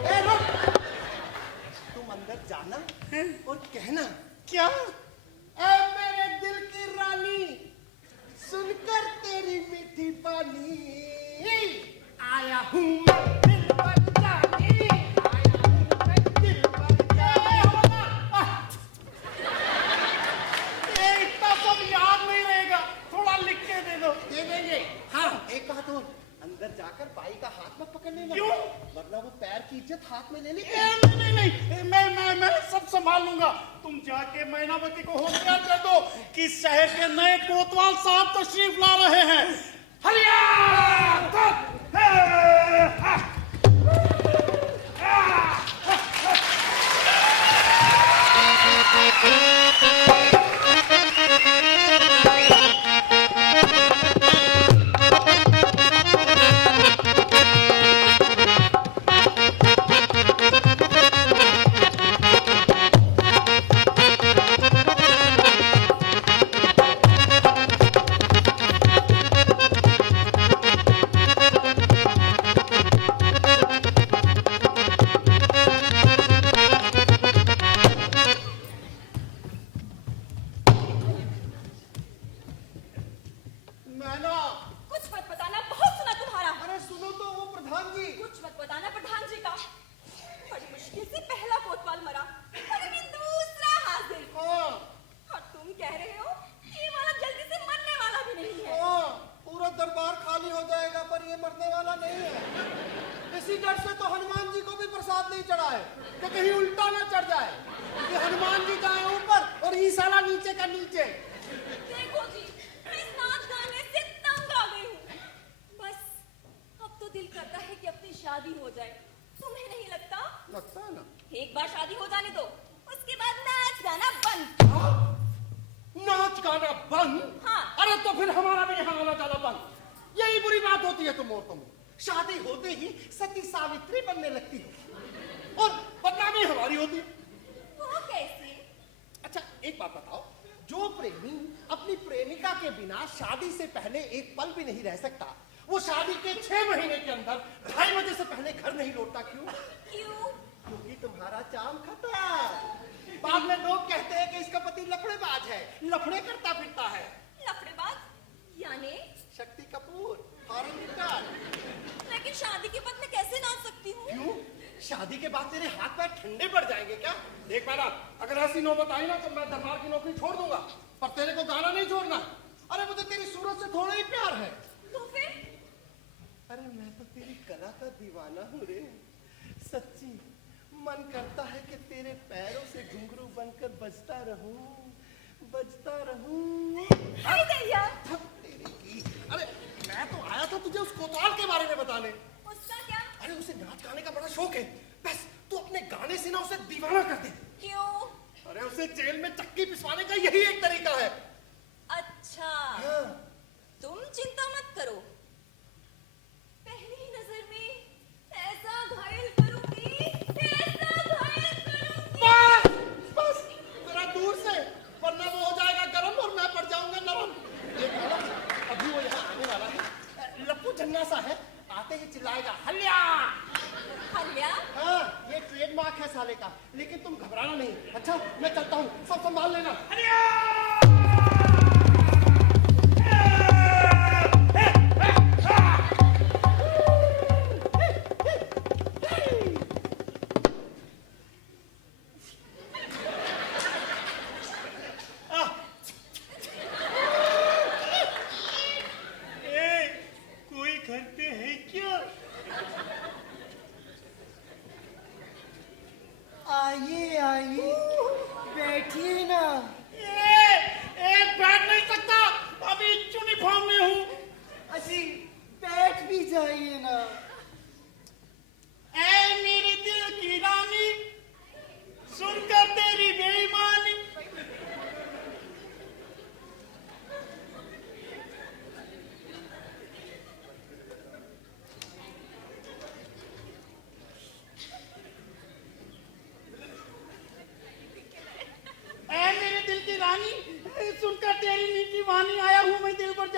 ए, रुक! तुम अंदर जाना और कहना क्या? ए मेरे दिल की रानी, सुनकर तेरी मीठी बानी, आया हूँ मैं दिल पर जाने, आया हूँ मैं दिल पर जाने। इतना सब याद नहीं रहेगा, थोड़ा लिख के दे दो। दे देंगे। हाँ, एक बात और, अंदर जाकर बाई का हाथ मत पकड़ लेना। क्यों? वरना वो पैर की इज्जत हाथ में ले लेगी। नहीं नहीं नहीं, मैं सब संभाल लूंगा। तुम जाके मैनावती को होशियार कर दो कि शहर के नए कोतवाल साहब तशरीफ ला रहे हैं। हलिया!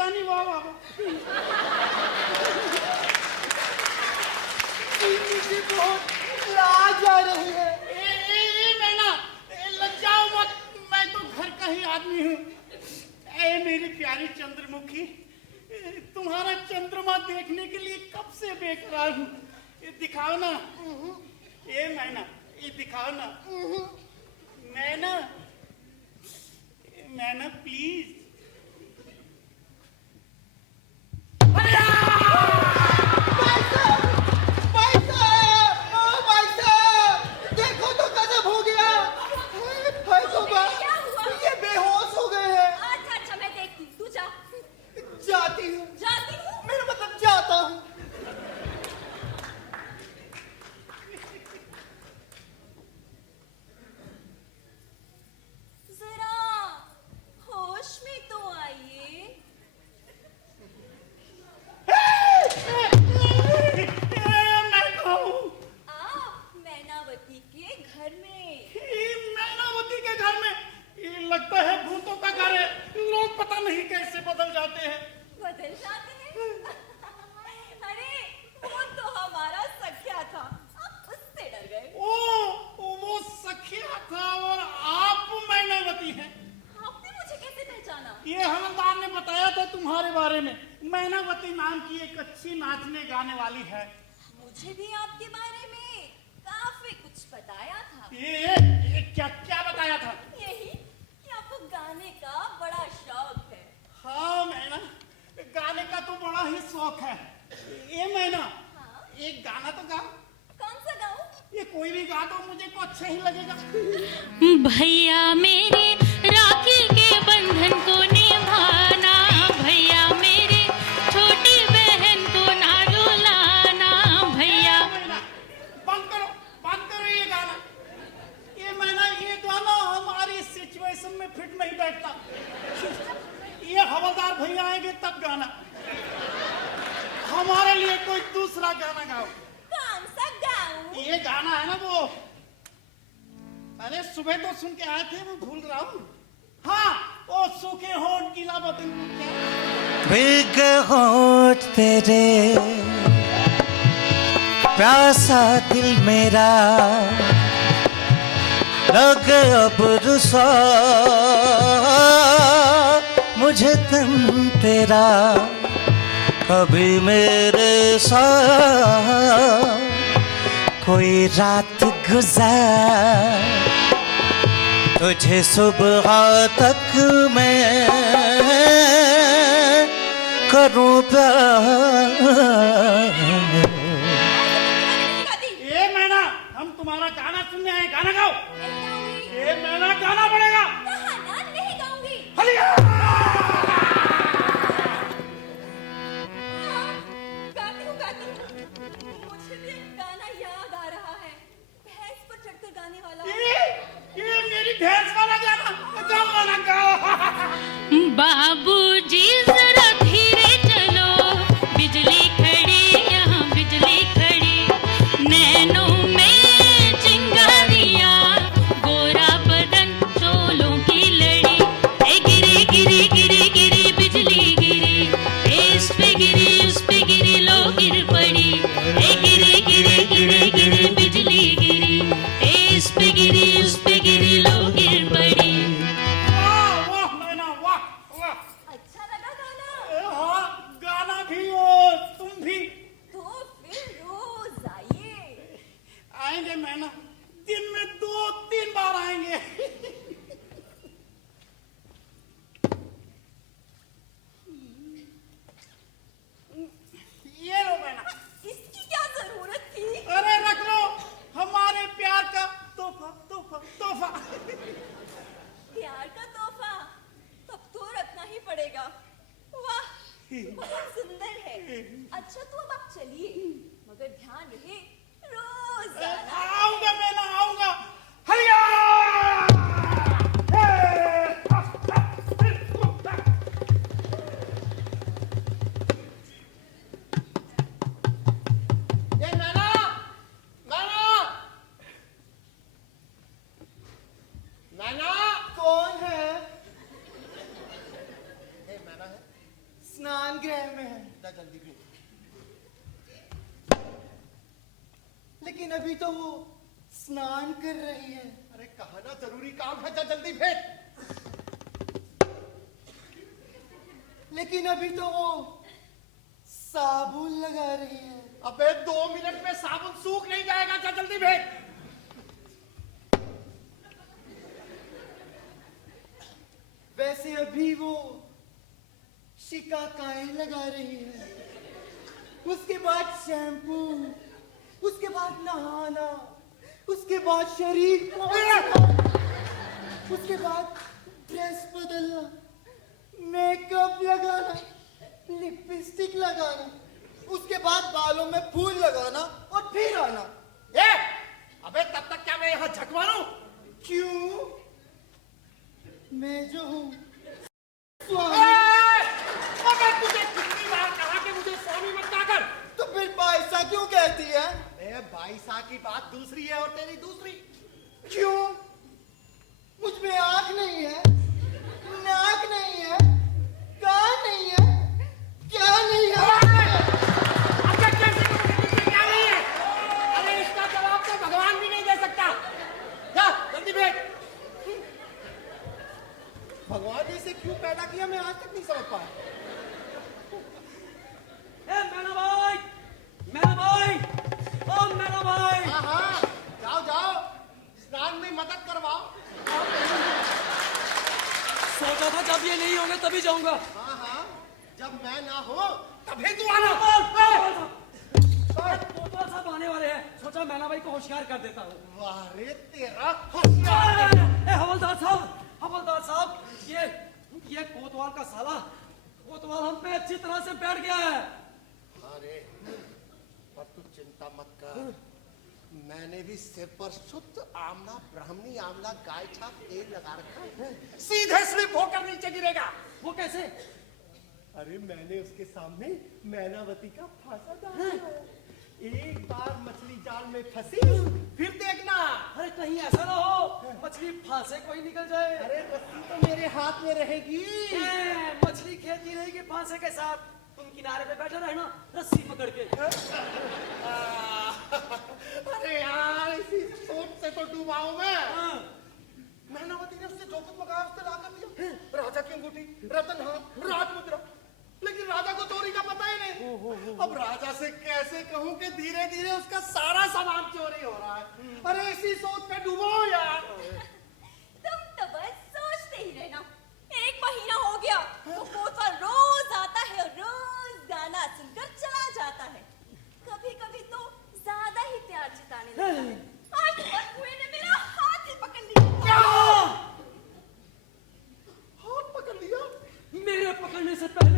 रानी वाह वाह मुझे बहुत लाज आ रही है। मैना लज्जाओ मत, मैं तो घर का ही आदमी हूँ। ए मेरी प्यारी चंद्रमुखी, तुम्हारा चंद्रमा देखने के लिए कब से बेकरार हूँ। ये दिखाओ ना। ये मैना, ये दिखाओ ना। मैना, मैना प्लीज। देखो तो गजब हो गया। हाय तौबा, क्या हुआ? ये बेहोश हो गए हैं। अच्छा अच्छा मैं देखती हूँ, तू जा। जाती हूँ, जाती हूँ। मेरा मतलब जाता हूँ। जरा होश में तो आइए। मैं कहूँ आप मैनावती के घर में। मैनावती के घर में, ये लगता है भूतों का घर है। लोग पता नहीं कैसे बदल जाते हैं। बदल जाते हैं। अरे वो तो हमारा सख्या था, आप उससे डर गए। वो सखिया था और आप मैनावती हैं। आपने मुझे कैसे पहचाना? ये हवलदार ने बताया था तुम्हारे बारे में। मैनावती नाम की एक अच्छी नाचने गाने वाली है। मुझे भी आपके बारे में काफी कुछ बताया था। ये क्या क्या बताया था? यही कि आपको गाने का बड़ा शौक है। हाँ मैना, गाने का तो बड़ा ही शौक है। ये मैना, हाँ? एक गाना तो गाओ। कौन सा गाऊं? ये कोई भी गा दो, मुझे को अच्छा ही लगेगा। भैया मेरे राखी के बंधन को निभाना, भैया मेरे छोटी बहन को ना रुलाना, भैया। बंद करो ये गाना। ये मैना, ये गाना हमारी सिचुएशन में फिट नहीं बैठता। ये हवलदार भैया आएंगे तब गाना। हमारे लिए कोई दूसरा गाना गाओ। कौन सा गाऊं? ये गाना है ना वो, अरे सुबह तो सुन के आए थे, वो भूल रहा हूँ। हाँ, वो सूखे होंठ गीला बदन क्या? भीगे होंठ तेरे, प्यासा दिल मेरा, लगे अब रुसा मुझे तन तेरा, कभी मेरे साथ कोई रात गुजार, तुझे सुबह तक मैं करूं प्यार। ये मैना, हम तुम्हारा गाना सुनने आए, गाना गाओ। नहीं गाऊंगी। ये मैना, गाना पड़ेगा। कहा ना नहीं गाऊंगी। हलिया। हाँ, गाती हूँ गाती हूँ। मुझे भी एक गाना याद आ रहा है, भैंस पर चढ़कर गाने वाला। ये मेरी भैंस वाला गाना गाओ, गाना गाओ। बाबूजी जरा धीरे चलो, बिजली खड़ी यहाँ बिजली खड़ी, नैनों में चिंगारियाँ, गोरा बदन चोलों की लड़ी, ए गिरी गिरी गिरी गिरी बिजली गिरी, इस पे गिरी उस पे गिरी लो गिर पड़ी, ए गिरी गिरी गिरी गिरी बिजली गिरी, इस पे गिरी उस पे गिरी लो गिर पड़ी। वाह वाह मैना, वाह वाह। अच्छा लगा गाना? हाँ, गाना भी और तुम भी। तो फिर रोज आइए। आएंगे मैना, दिन में 2-3 बार आएंगे। ये लो मैना। इसकी क्या जरूरत थी? अरे रख लो, हमारे प्यार का तोहफा तोहफा तोहफा। प्यार का तोहफा तब तो रखना ही पड़ेगा। वाह, बहुत सुंदर है। अच्छा तो अब आप चलिए, मगर ध्यान रहे रोज आना। आऊंगा मैना, आऊंगा। हलिया। ये मैना, मैना, मैना। कौन है? ये मैना है। स्नान गृह में है। जा जल्दी भेज। लेकिन अभी तो वो स्नान कर रही है। अरे कहा ना जरूरी काम है, जा जल्दी भेज। लेकिन अभी तो वो साबुन लगा रही है। अबे 2 मिनट में साबुन सूख नहीं जाएगा, जा जल्दी भेज। वैसे अभी वो शिकाकाई लगा रही है, उसके बाद शैम्पू, उसके बाद नहाना, उसके बाद शरीर उसके बाद ड्रेस बदलना, मेकअप लगाना, लिपस्टिक लगाना, उसके बाद बालों में फूल लगाना और फिर आना। अबे तब तक क्या मैं यहाँ झक मारूं? क्यों? मैं जो हूँ अबे तुझे कितनी बार कहा कि मुझे स्वामी मत कहा कर? तो फिर बाईसा क्यों कहती है? बाईसा की बात दूसरी है और तेरी दूसरी। क्यों? मुझ में आंख नहीं है, नाक नहीं है, कान नहीं है, क्या नहीं है? अबे कैसे क्या नहीं है? अरे इसका जवाब तो भगवान भी नहीं दे सकता। जा जल्दी भेज। भगवान ने इसे क्यों पैदा किया मैं आज तक नहीं समझ पाया। मैना भाई, ओ मैना भाई। हाँ, जाओ जाओ, स्नान में मदद करवाओ। सोचा था जब ये नहीं होंगे तभी जाऊंगा। हाँ, जब मैं ना हो तभी तू आना। कोतवाल साहब आने वाले हैं, सोचा मैना भाई को होशियार कर देता हूँ। वाह रे तेरा होशियार। हवलदार साहब, ये कोतवाल का साला, कोतवाल हम पे अच्छी तरह से बैठ गया है। अरे पर तू चिंता मत कर, मैंने भी सिर पर शुद्ध आमला ब्राह्मणी आमला गाय छाप तेल लगा रखा है, सीधे स्लिप होकर नीचे गिरेगा। वो कैसे? अरे मैंने उसके सामने मैनावती का फांसा डाला है। एक बार मछली जाल में फंसी फिर देखना। अरे कहीं ऐसा ना हो मछली फांसे कोई निकल जाए। अरे रस्सी तो मेरे हाथ में रहेगी। मछली खेती रहेगी फांसे के साथ, तुम किनारे पे बैठे रहना रस्सी पकड़ के। अरे यार इसी सोच से तो डूबा हूं मैं। मैनावती ने उससे जो कुछ मंगाया उसने ला कर दिया। राजा की अंगूठी, रतनहार, राजमुद्रा, लेकिन राजा को चोरी का पता ही नहीं। अब राजा से कैसे कहूं कि धीरे धीरे उसका सारा सामान चोरी हो रहा है। अरे इसी सोच में डूबो यार। तुम तो बस सोचते ही रहना। 1 महीना हो गया, वो कोतवाल रोज आता है और रोज गाना सुनकर चला जाता है। कभी कभी तो ज्यादा ही प्यार जताने लगता है। आज बदबुए ने मेरा हाथ ही पकड़ लिया। क्या? हाथ पकड़ लिया? मेरे पकड़ने से पहले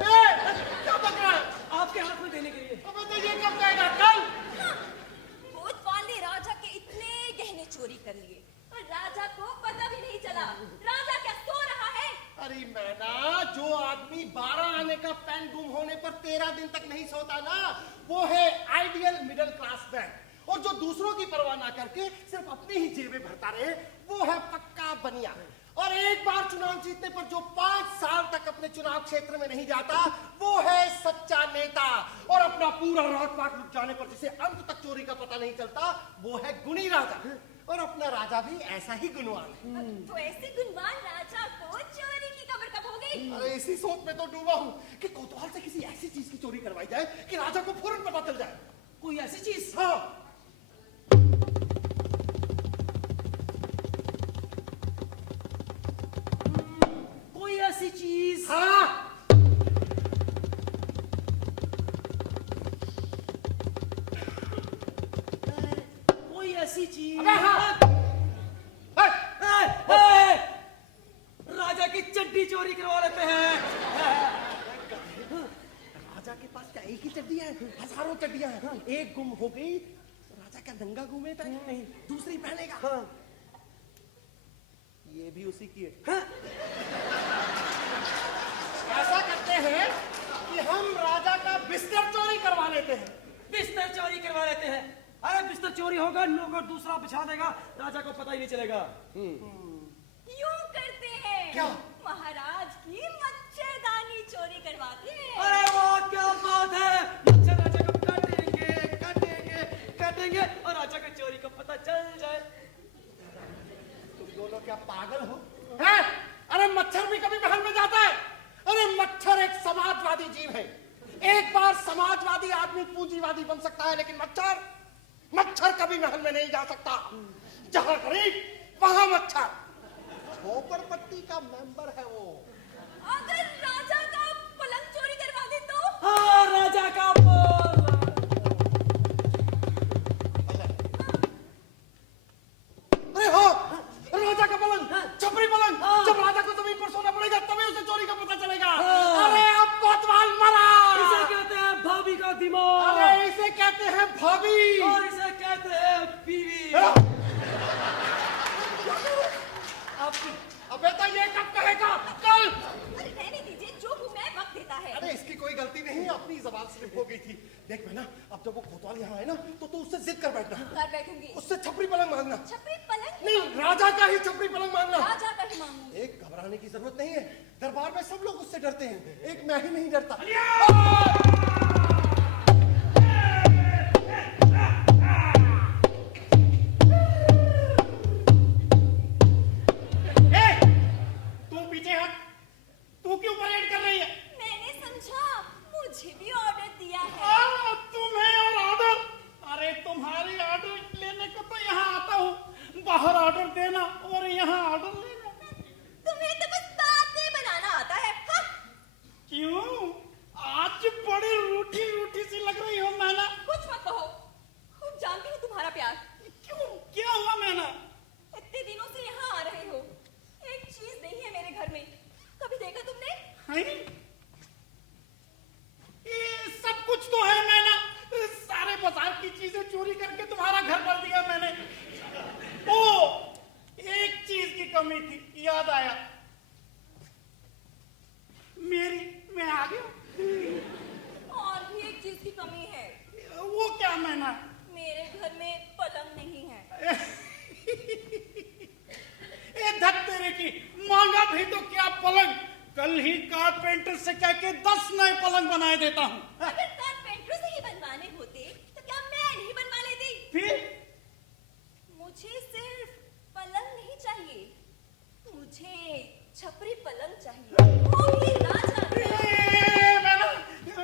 क्या पकड़ा है? आपके हाथ में देने के लिए। अबे तो ये कब कहेगा? कल? कोतवाल ने राजा के इतने गहने चोरी कर लिए और राजा को पता भी नहीं चला। राजा क्या सो रहा है? अरे मैना, जो आदमी 12 आने का पेन गुम होने पर 13 दिन तक नहीं सोता ना, वो है आइडियल मिडिल क्लास मैन। और जो दूसरों की परवाह ना करके सिर्फ अपनी ही जेबें भरता रहे, वो है पक्का बनिया। और एक बार चुनाव जीतने पर जो 5 साल तक अपने चुनाव क्षेत्र में नहीं जाता, वो है सच्चा नेता। और अपना पूरा राजपाट लुट जाने पर जिसे अंत तक चोरी का पता नहीं चलता, वो है गुणी राजा। और अपना राजा भी ऐसा ही गुणवान है। तो ऐसे गुणवान राजा को चोरी की खबर कब हो गई? अरे इसी सोच में तो डूबा हूँ कि कोतवाल से किसी ऐसी चीज की चोरी करवाई जाए कि राजा को फौरन पता चल जाए। कोई ऐसी चीज? हाँ, कोई ऐसी चीज? हाँ। कोई ऐसी चीज? अबे हाँ। राजा की चड्डी चोरी करवा लेते हैं। राजा के पास क्या एक ही चड्डी है? हजारों चड्डियां हैं। एक गुम हो गई, राजा क्या नंगा घूमेगा? नहीं, दूसरी पहनेगा। ये भी उसी की है। ऐसा करते हैं कि हम राजा का बिस्तर चोरी करवा लेते हैं। बिस्तर चोरी करवा लेते हैं। अरे बिस्तर चोरी होगा, नौकर दूसरा बिछा देगा, राजा को पता ही नहीं चलेगा। यूं करते हैं। क्या? महाराज की मच्छरदानी चोरी करवाते जीव हैं। एक बार समाजवादी आदमी पूंजीवादी बन सकता है, लेकिन मच्छर कभी महल में नहीं जा सकता। जहां गरीब वहां मच्छर। झोपड़पट्टी का मेंबर है वो। अगर राजा का पलंग चोरी करवा दे तो? हाँ, राजा का अरे हाँ, राजा का पलंग, छपरी पलंग। जब राजा को जमीन पर सोना पड़ेगा तभी उसे चोरी का पता चलेगा। अरे अब कोतवाल मरा। इसे कहते हैं भाभी का दिमाग। अरे इसे कहते हैं भाभी। और इसे कहते हैं बीवी। अबे तो ये कब कहेगा? कल। अरे रहने दीजिए, जो मुंह में वक्त देता है। अरे इसकी कोई गलती नहीं, अपनी जबान स्लिप हो गई थी। देख मैं ना, अब जब वो कोतवाल यहाँ आए ना तो तू उससे जिद कर बैठना। कर बैठूंगी। उससे छपरी पलंग मांगना। छपरी पलंग नहीं, राजा का ही छपरी पलंग मांगना। राजा का ही मांगू। एक घबराने की जरूरत नहीं है, दरबार में सब लोग उससे डरते हैं, एक मैं ही नहीं डरता। तू पीछे हट, तू क्यों परेड कर रही है? मैंने समझा मुझे भी ऑर्डर दिया है। तुम्हें और ऑर्डर? अरे तुम्हारी ऑर्डर लेने को तो यहाँ आता हूँ, बाहर ऑर्डर देना और यहाँ ऑर्डर लेना। तुम्हें तो बस बातें बनाना आता है। हाँ? क्यों? आज बड़ी रूठी रूठी सी लग रही हो मैना। कुछ मत कहो, खूब जानती हूँ तुम्हारा प्यार। क्यों? क्या हुआ मैना? इतने दिनों से यहाँ आ रहे हो, एक चीज नहीं है मेरे घर में। कभी देखा तुमने? है? ये सब कुछ तो है मैना, सारे बाजार की चीजें चोरी करके तुम्हारा घर भर दिया मैंने। ओ, एक चीज की कमी थी, याद आया। मैं आ गया। और भी एक चीज की कमी है। वो क्या मैना? मेरे घर में पलंग नहीं है। ए धत तेरे की, मांगा भी तो क्या पलंग? कल ही कारपेंटर से कह के 10 नए पलंग बनाए देता हूँ। अगर कारपेंटर से ही बनवाने होते तो क्या मैं नहीं बनवा लेती? फिर मुझे सिर्फ पलंग नहीं चाहिए, मुझे छपरी पलंग चाहिए, वो भी राजा का।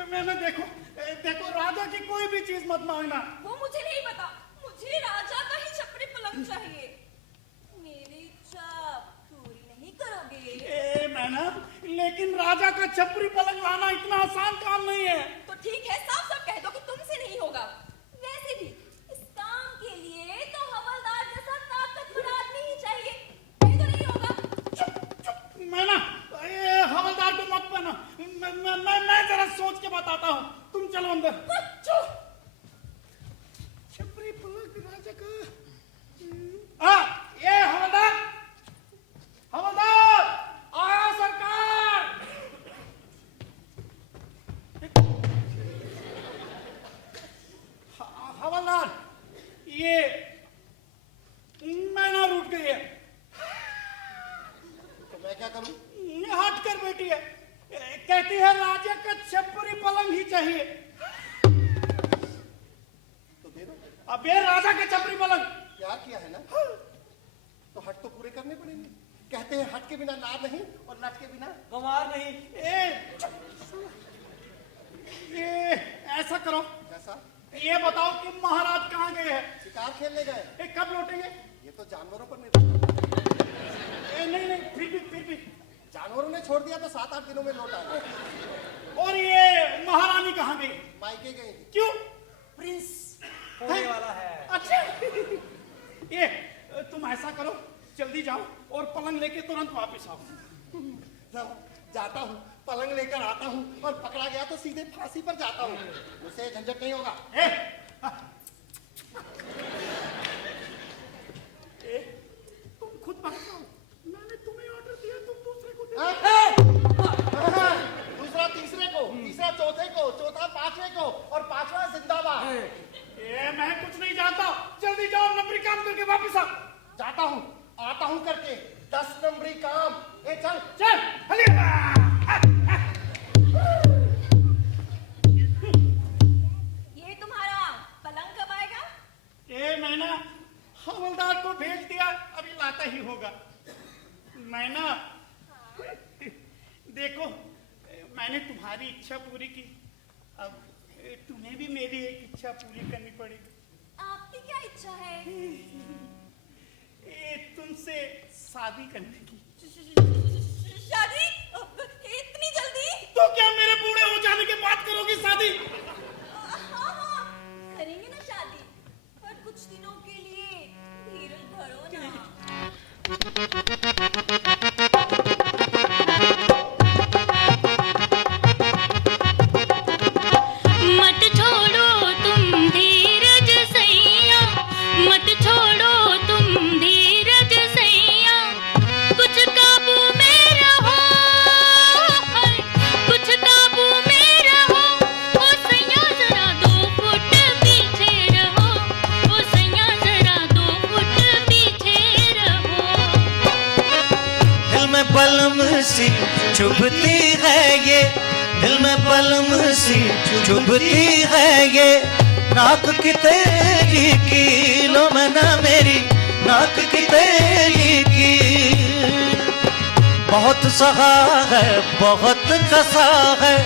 मैंने देखो राजा की कोई भी चीज मत मांगना। वो मुझे नहीं पता, मुझे राजा का ही छपरी पलंग चाहिए। मेरी इच्छा पूरी नहीं करोगे? मैना, लेकिन राजा का छपरी पलंग लाना इतना आसान काम नहीं है। तो ठीक है, साफ साफ कह दो कि तुमसे नहीं होगा। वैसे भी इस काम के लिए तो हवलदार जैसा ताकतवर आदमी ही चाहिए, नहीं तो नहीं होगा। चुप मैना, ये हवलदार को मत बना। मैं जरा सोच के बताता हूँ, तुम चलो अंदर। छपरी पलंग राजा का। ये हवलदार आया सरकार। हवलदार, ये मैना रूठ गई है। तो मैं क्या करूं? हट कर बैठी है, कहती है राजा का छपरी पलंग ही चाहिए। तो दे दो। अब ये राजा का छपरी पलंग। प्यार किया है ना, तो हट तो पूरे करने पड़ेंगे। कहते हैं हट के बिना नार नहीं और नट के बिना गंवार नहीं। ये ऐसा करो, कैसा? ये बताओ कि महाराज कहाँ गए हैं? शिकार खेलने गए। कब लौटेंगे? ये तो जानवरों पर निर्भर करता है। नहीं, फिर भी जानवरों ने छोड़ दिया तो 7-8 दिनों में लौट आए। और ये महारानी कहाँ गई? मायके गए। क्यों? प्रिंस होने वाला है। अच्छा, ये तुम ऐसा करो, जल्दी जाओ और पलंग लेके तुरंत वापस आओ। जाता हूँ, पलंग लेकर आता हूँ और पकड़ा गया तो सीधे फांसी पर जाता हूँ। मुझसे झंझट नहीं होगा। तुम खुद बात करो, मैंने तुम्हें ऑर्डर दिया, तुम दूसरे को दे। दूसरा तीसरे को, तीसरा चौथे को, चौथा पांचवे को और पांचवा जिंदाबाद। ये मैं कुछ नहीं जानता, जल्दी जाओ, नौकरी काम करके वापस आओ। जाता हूँ, आता हूँ करके 10 नंबरी काम। चल चल ये तुम्हारा पलंग कब आएगा? ये मैंने हवलदार को भेज दिया, अभी लाता ही होगा। मैना देखो, मैंने तुम्हारी इच्छा पूरी की, अब तुम्हें भी मेरी एक इच्छा पूरी करनी पड़ेगी। आपकी क्या इच्छा है? तुमसे शादी करने की। शादी? इतनी जल्दी? तो क्या मेरे बूढ़े हो जाने के बाद करोगी शादी? हाँ हाँ, करेंगे ना शादी, पर कुछ दिनों के लिए धीरज धरो ना। मत छोड़ो तुम धीरज सैया, मत छोड़ो तुम धीरज सैया, कुछ काबू में रहो, कुछ काबू में रहो, ओ सैया जरा 2 फुट पीछे रहो, ओ सैया जरा 2 फुट पीछे रहो। दिल में बलम सी चुभती है ये, दिल में बलम सी चुभती है ये, नाक की तेरी कीलो में ना मेरी, नाक की तेरी की। बहुत सहा है बहुत कसा है,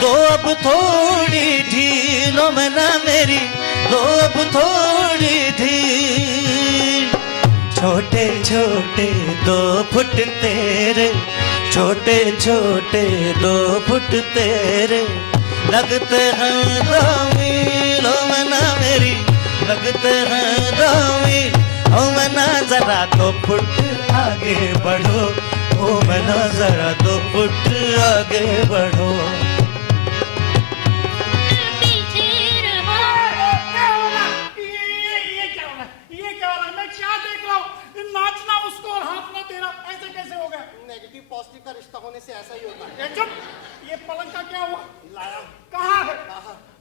दो अब थोड़ी ढीलो में ना मेरी, दो अब थोड़ी ढील। छोटे छोटे 2 फुट तेरे, छोटे छोटे 2 फुट तेरे, लगते हैं 2 मील, ओ मना मेरी, लगते हैं 2 मील, ओ मना जरा 2 फुट आगे बढ़ो, ओ मना जरा 2 फुट आगे बढ़ो। पीछे रहो। क्या हो रहा? ये क्या हो रहा? ये क्या हो रहा? मैं क्या देख रहा हूँ? नाचना उसको और हाथना तेरा, ऐसे कैसे हो गया? नेगेटिव पॉजिटिव का रिश्ता होने से ऐसा ही होता है। ये चुप, ये पलंग का क्या हुआ? लाया कहाँ है?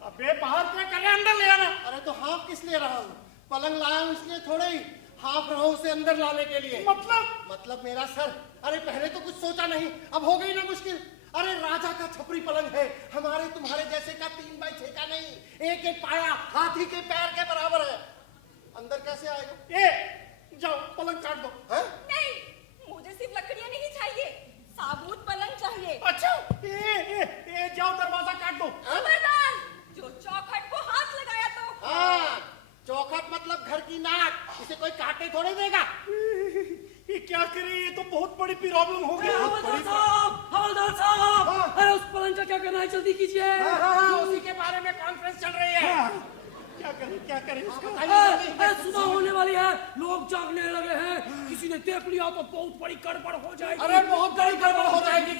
अबे बाहर क्या कर रहे हैं? अंदर ले आना। अरे तो हाफ किस लिए रहा हूँ? पलंग लाया हूँ इसलिए थोड़े ही, हाफ रहा हूँ उसे अंदर लाने के लिए। मतलब मेरा सर, अरे पहले तो कुछ सोचा नहीं, अब हो गई ना मुश्किल। अरे राजा का छपरी पलंग है, हमारे तुम्हारे जैसे का 3x6 का नहीं, एक एक पाया हाथी के पैर के बराबर है। अंदर कैसे आएगा? ये जाओ पलंग काट दो। हैं? नहीं, मुझे सिर्फ लकड़ियां नहीं चाहिए, साबुत पलंग चाहिए। अच्छा ये जाओ दरवाजा काट दो। खबरदार, जो चौखट को हाथ लगाया तो। हाँ, चौखट मतलब घर की नाक, इसे कोई काटे थोड़े देगा। ये क्या करे? ये तो बहुत बड़ी प्रॉब्लम हो गई। हवलदार साहब, अरे उस पलंग का क्या करना है, जल्दी कीजिए। हाँ, उसी के बारे में कॉन्फ्रेंस चल रही है। क्या करें इसका? सुबह होने वाली है, लोग जागने लगे हैं, किसी ने देख लिया तो बहुत बड़ी गड़बड़ हो जाएगी। अरे बहुत बड़ी गड़बड़ हो जाएगी।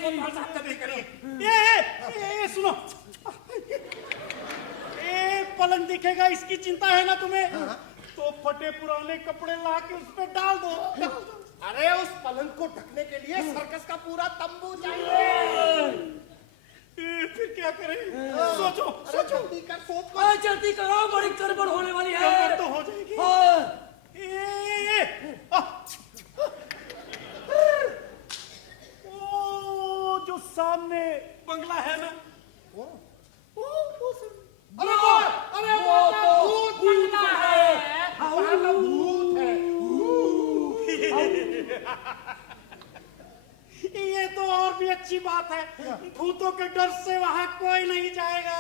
ये सुनो, ये पलंग दिखेगा, इसकी चिंता है ना तुम्हें? तो फटे पुराने कपड़े ला के उस पे डाल दो। अरे उस पलंग को ढकने के लिए सर्कस का पूरा तंबू चाहिए। फिर क्या करें? सोचो अरे जल्दी कर, सोच मत। जल्दी करो, बड़ी गड़बड़ होने वाली है। गड़बड़ तो हो जाएगी। हाँ। ओ जो सामने बंगला है ना, अरे वो तो भूत बंगला है। वहाँ का भूत है। ये तो और भी अच्छी बात है, भूतों के डर से वहाँ कोई नहीं जाएगा।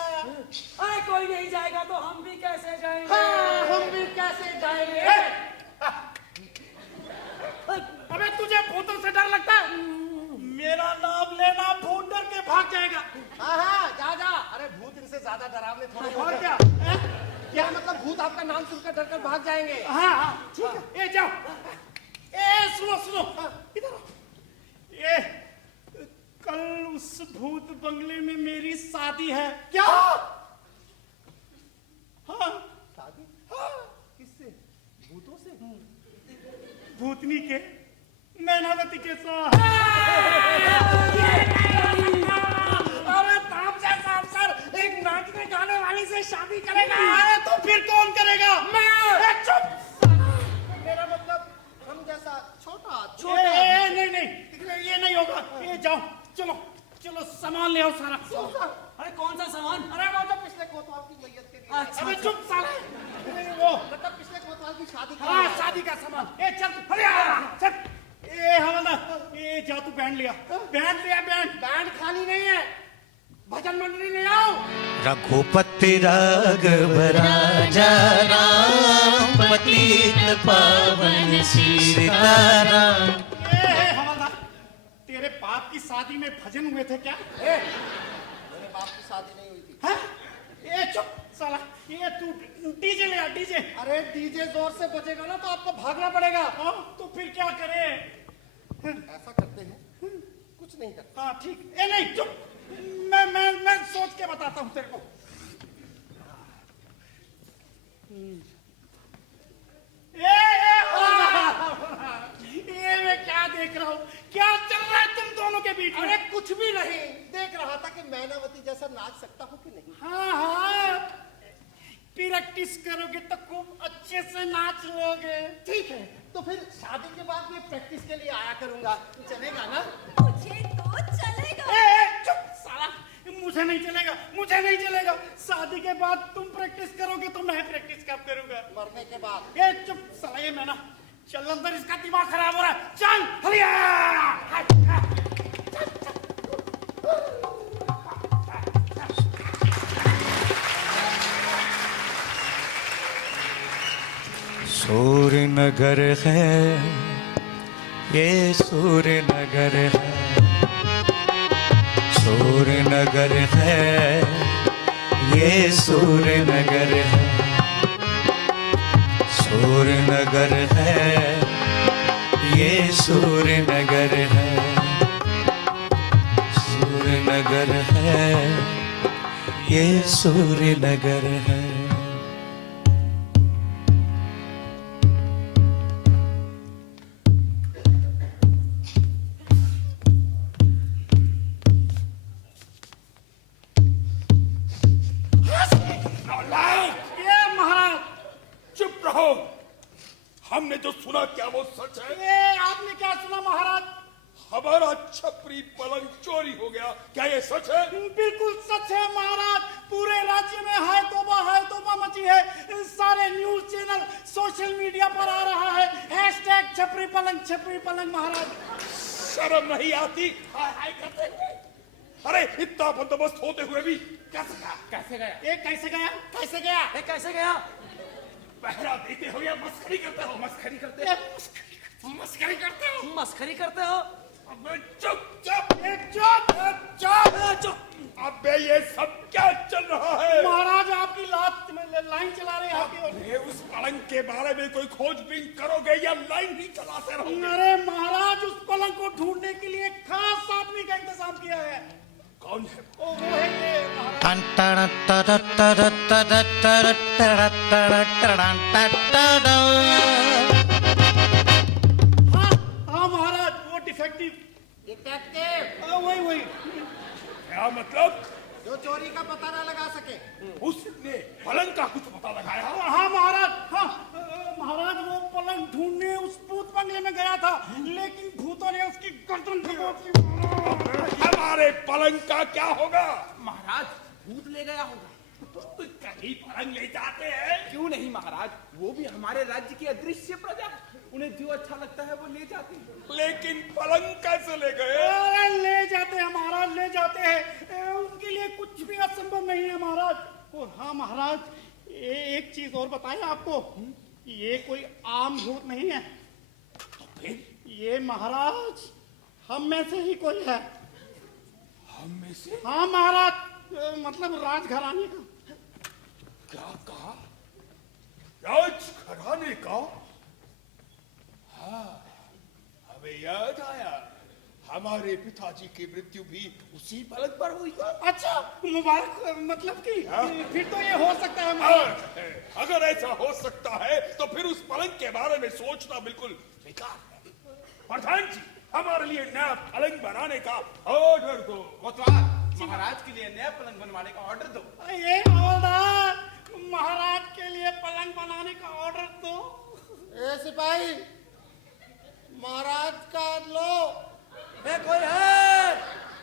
अरे कोई नहीं जाएगा तो हम भी कैसे जाएंगे? हाँ, हम भी कैसे जाएंगे? अबे तुझे भूतों से डर लगता है? मेरा नाम लेना, भूत डर के भाग जाएगा। हाँ, जा। अरे भूत इनसे ज्यादा डरावने थोड़े और होते क्या? हैं। क्या मतलब भूत आपका नाम सुनकर डरकर भाग जाएंगे? हाँ ठीक है, ये जाओ। सुनो इधर आओ। ये कल उस भूत बंगले में मेरी शादी है। क्या? हाँ शादी? किससे? भूतों से? भूतनी के, मैनावती के साथ। अरे तामझाम अफसर एक नाचने गाने वाली से शादी करेगा? अरे तो फिर कौन करेगा? मैं। चुप। मेरा मतलब हम जैसा छोटा नहीं, ये नहीं होगा। ये जाओ, चलो सामान ले आओ सारा। अरे कौन सा सामान? अरे वो जो पिछले कोतवाल की मैयत के लिए। अबे चुप साला। वो मतलब पिछले कोतवाल की शादी का। हाँ शादी का सामान। चल चल। हवलदार, जा तू बैंड लिया। बैंड बैंड खाली नहीं है, मंडली ले आओ। रघुपति राघव राजा राम पतित पावन सीताराम। हवलदार, तेरे बाप की शादी में भजन हुए थे क्या? मेरे बाप की शादी नहीं हुई थी। हाँ? ए चुप साला, ये तू डीजे ले आ, डीजे। अरे डीजे जोर से बजेगा ना तो आपको भागना पड़ेगा। हाँ, तो फिर क्या करे? ऐसा करते हैं, कुछ नहीं करते। हाँ ठीक। ए नहीं चुप, मैं सोच के बताता हूँ तेरे को। ये मैं क्या देख रहा हूँ? क्या चल रहा है तुम दोनों के बीच में? अरे कुछ भी नहीं, देख रहा था कि मैनावती जैसा नाच सकता हूँ कि नहीं। हाँ, प्रैक्टिस करोगे तो खूब अच्छे से नाच लोगे। ठीक है, तो फिर शादी के बाद मैं प्रैक्टिस के लिए आया करूंगा, चलेगा ना? मुझे तो चलेगा। चुप साला, मुझे नहीं चलेगा, मुझे नहीं चलेगा। शादी के बाद तुम प्रैक्टिस करोगे तो मैं प्रैक्टिस कब करूंगा? मरने के बाद। ए चुप साला, ये मैं ना, चल अंदर, इसका दिमाग खराब हो रहा है। चल हलिया। सूर्य नगर है ये, सूर्य नगर है, सूर्य नगर है ये, सूर्य नगर है, सूर्य नगर है ये, सूर्य नगर है, सूर्य नगर है ये, सूर्य नगर है। ये महाराज, चुप रहो। हमने जो सुना क्या वो सच है? ये आपने क्या सुना महाराज? हमारा छपरी पलंग चोरी हो गया, क्या ये सच है? बिल्कुल सच है महाराज। पूरे राज्य में है तौबा मची है। सारे न्यूज चैनल, सोशल मीडिया पर आ रहा है हैशटैग छपरी पलंग महाराज। शर्म नहीं आती? हाय हाय करते हुए। अरे इतना बंदोबस्त होते हुए भी कैसे गया? कैसे गया? ये कैसे गया? कैसे गया? ये कैसे गया? पहरा देते हो या मस्करी करते हो? मस्करी करते ये हो? मस्करी करते हो? मस्करी करते हो? अबे चुप चुप चुप। अबे ये सब क्या चल रहा है? महाराज आपकी लाइन चला रहे हैं आपकी ओर। अरे उस पलंग के बारे में कोई खोजबीन करोगे या लाइन ही चलाते रहोगे? अरे महाराज, उस पलंग को ढूंढने के लिए खास आदमी का इंतजाम किया है। कौन है? वो है ये महाराज। हाँ महाराज, वो डिफेक्टिव। डिटेक्टिव, वही क्या मतलब? जो चोरी का पता ना लगा सके। उसने पलंग का कुछ पता लगाया? हाँ महाराज, हाँ महाराज, वो पलंग ढूंढने उस भूत बंगले में गया था, लेकिन भूतों ने उसकी गर्दन दबा दी। हमारे पलंग का क्या होगा? महाराज भूत ले गया होगा। तो कहीं पलंग ले जाते हैं? क्यों नहीं महाराज, वो भी हमारे राज्य की अदृश्य प्रजा, उन्हें जो अच्छा लगता है वो ले जाते हैं। लेकिन पलंग कैसे ले गए? अरे ले जाते हैं महाराज, ले जाते हैं। उनके लिए कुछ भी असंभव नहीं है महाराज। और हाँ महाराज, एक चीज और बताएं आपको, ये कोई आम भूत नहीं है। ये महाराज हम में से ही कोई है। हम में से? हाँ महाराज, मतलब राजघराने का। क्या कहा? राजघराने का? हाँ, हमें याद आया, हमारे पिताजी की मृत्यु भी उसी पलंग पर हुई। अच्छा, मुबारक, मतलब कि हाँ? फिर तो ये हो सकता है महाराज। अगर ऐसा हो सकता है तो फिर उस पलंग के बारे में सोचना बिल्कुल बेकार है। प्रधान जी, हमारे लिए नया पलंग बनाने का ऑर्डर दो। कोतवाल, महाराज के लिए नया पलंग बनवाने का ऑर्डर दो। ये हवलदार, महाराज के लिए पलंग बनाने का ऑर्डर दो। ए सिपाही, महाराज का लो। ये कोई है?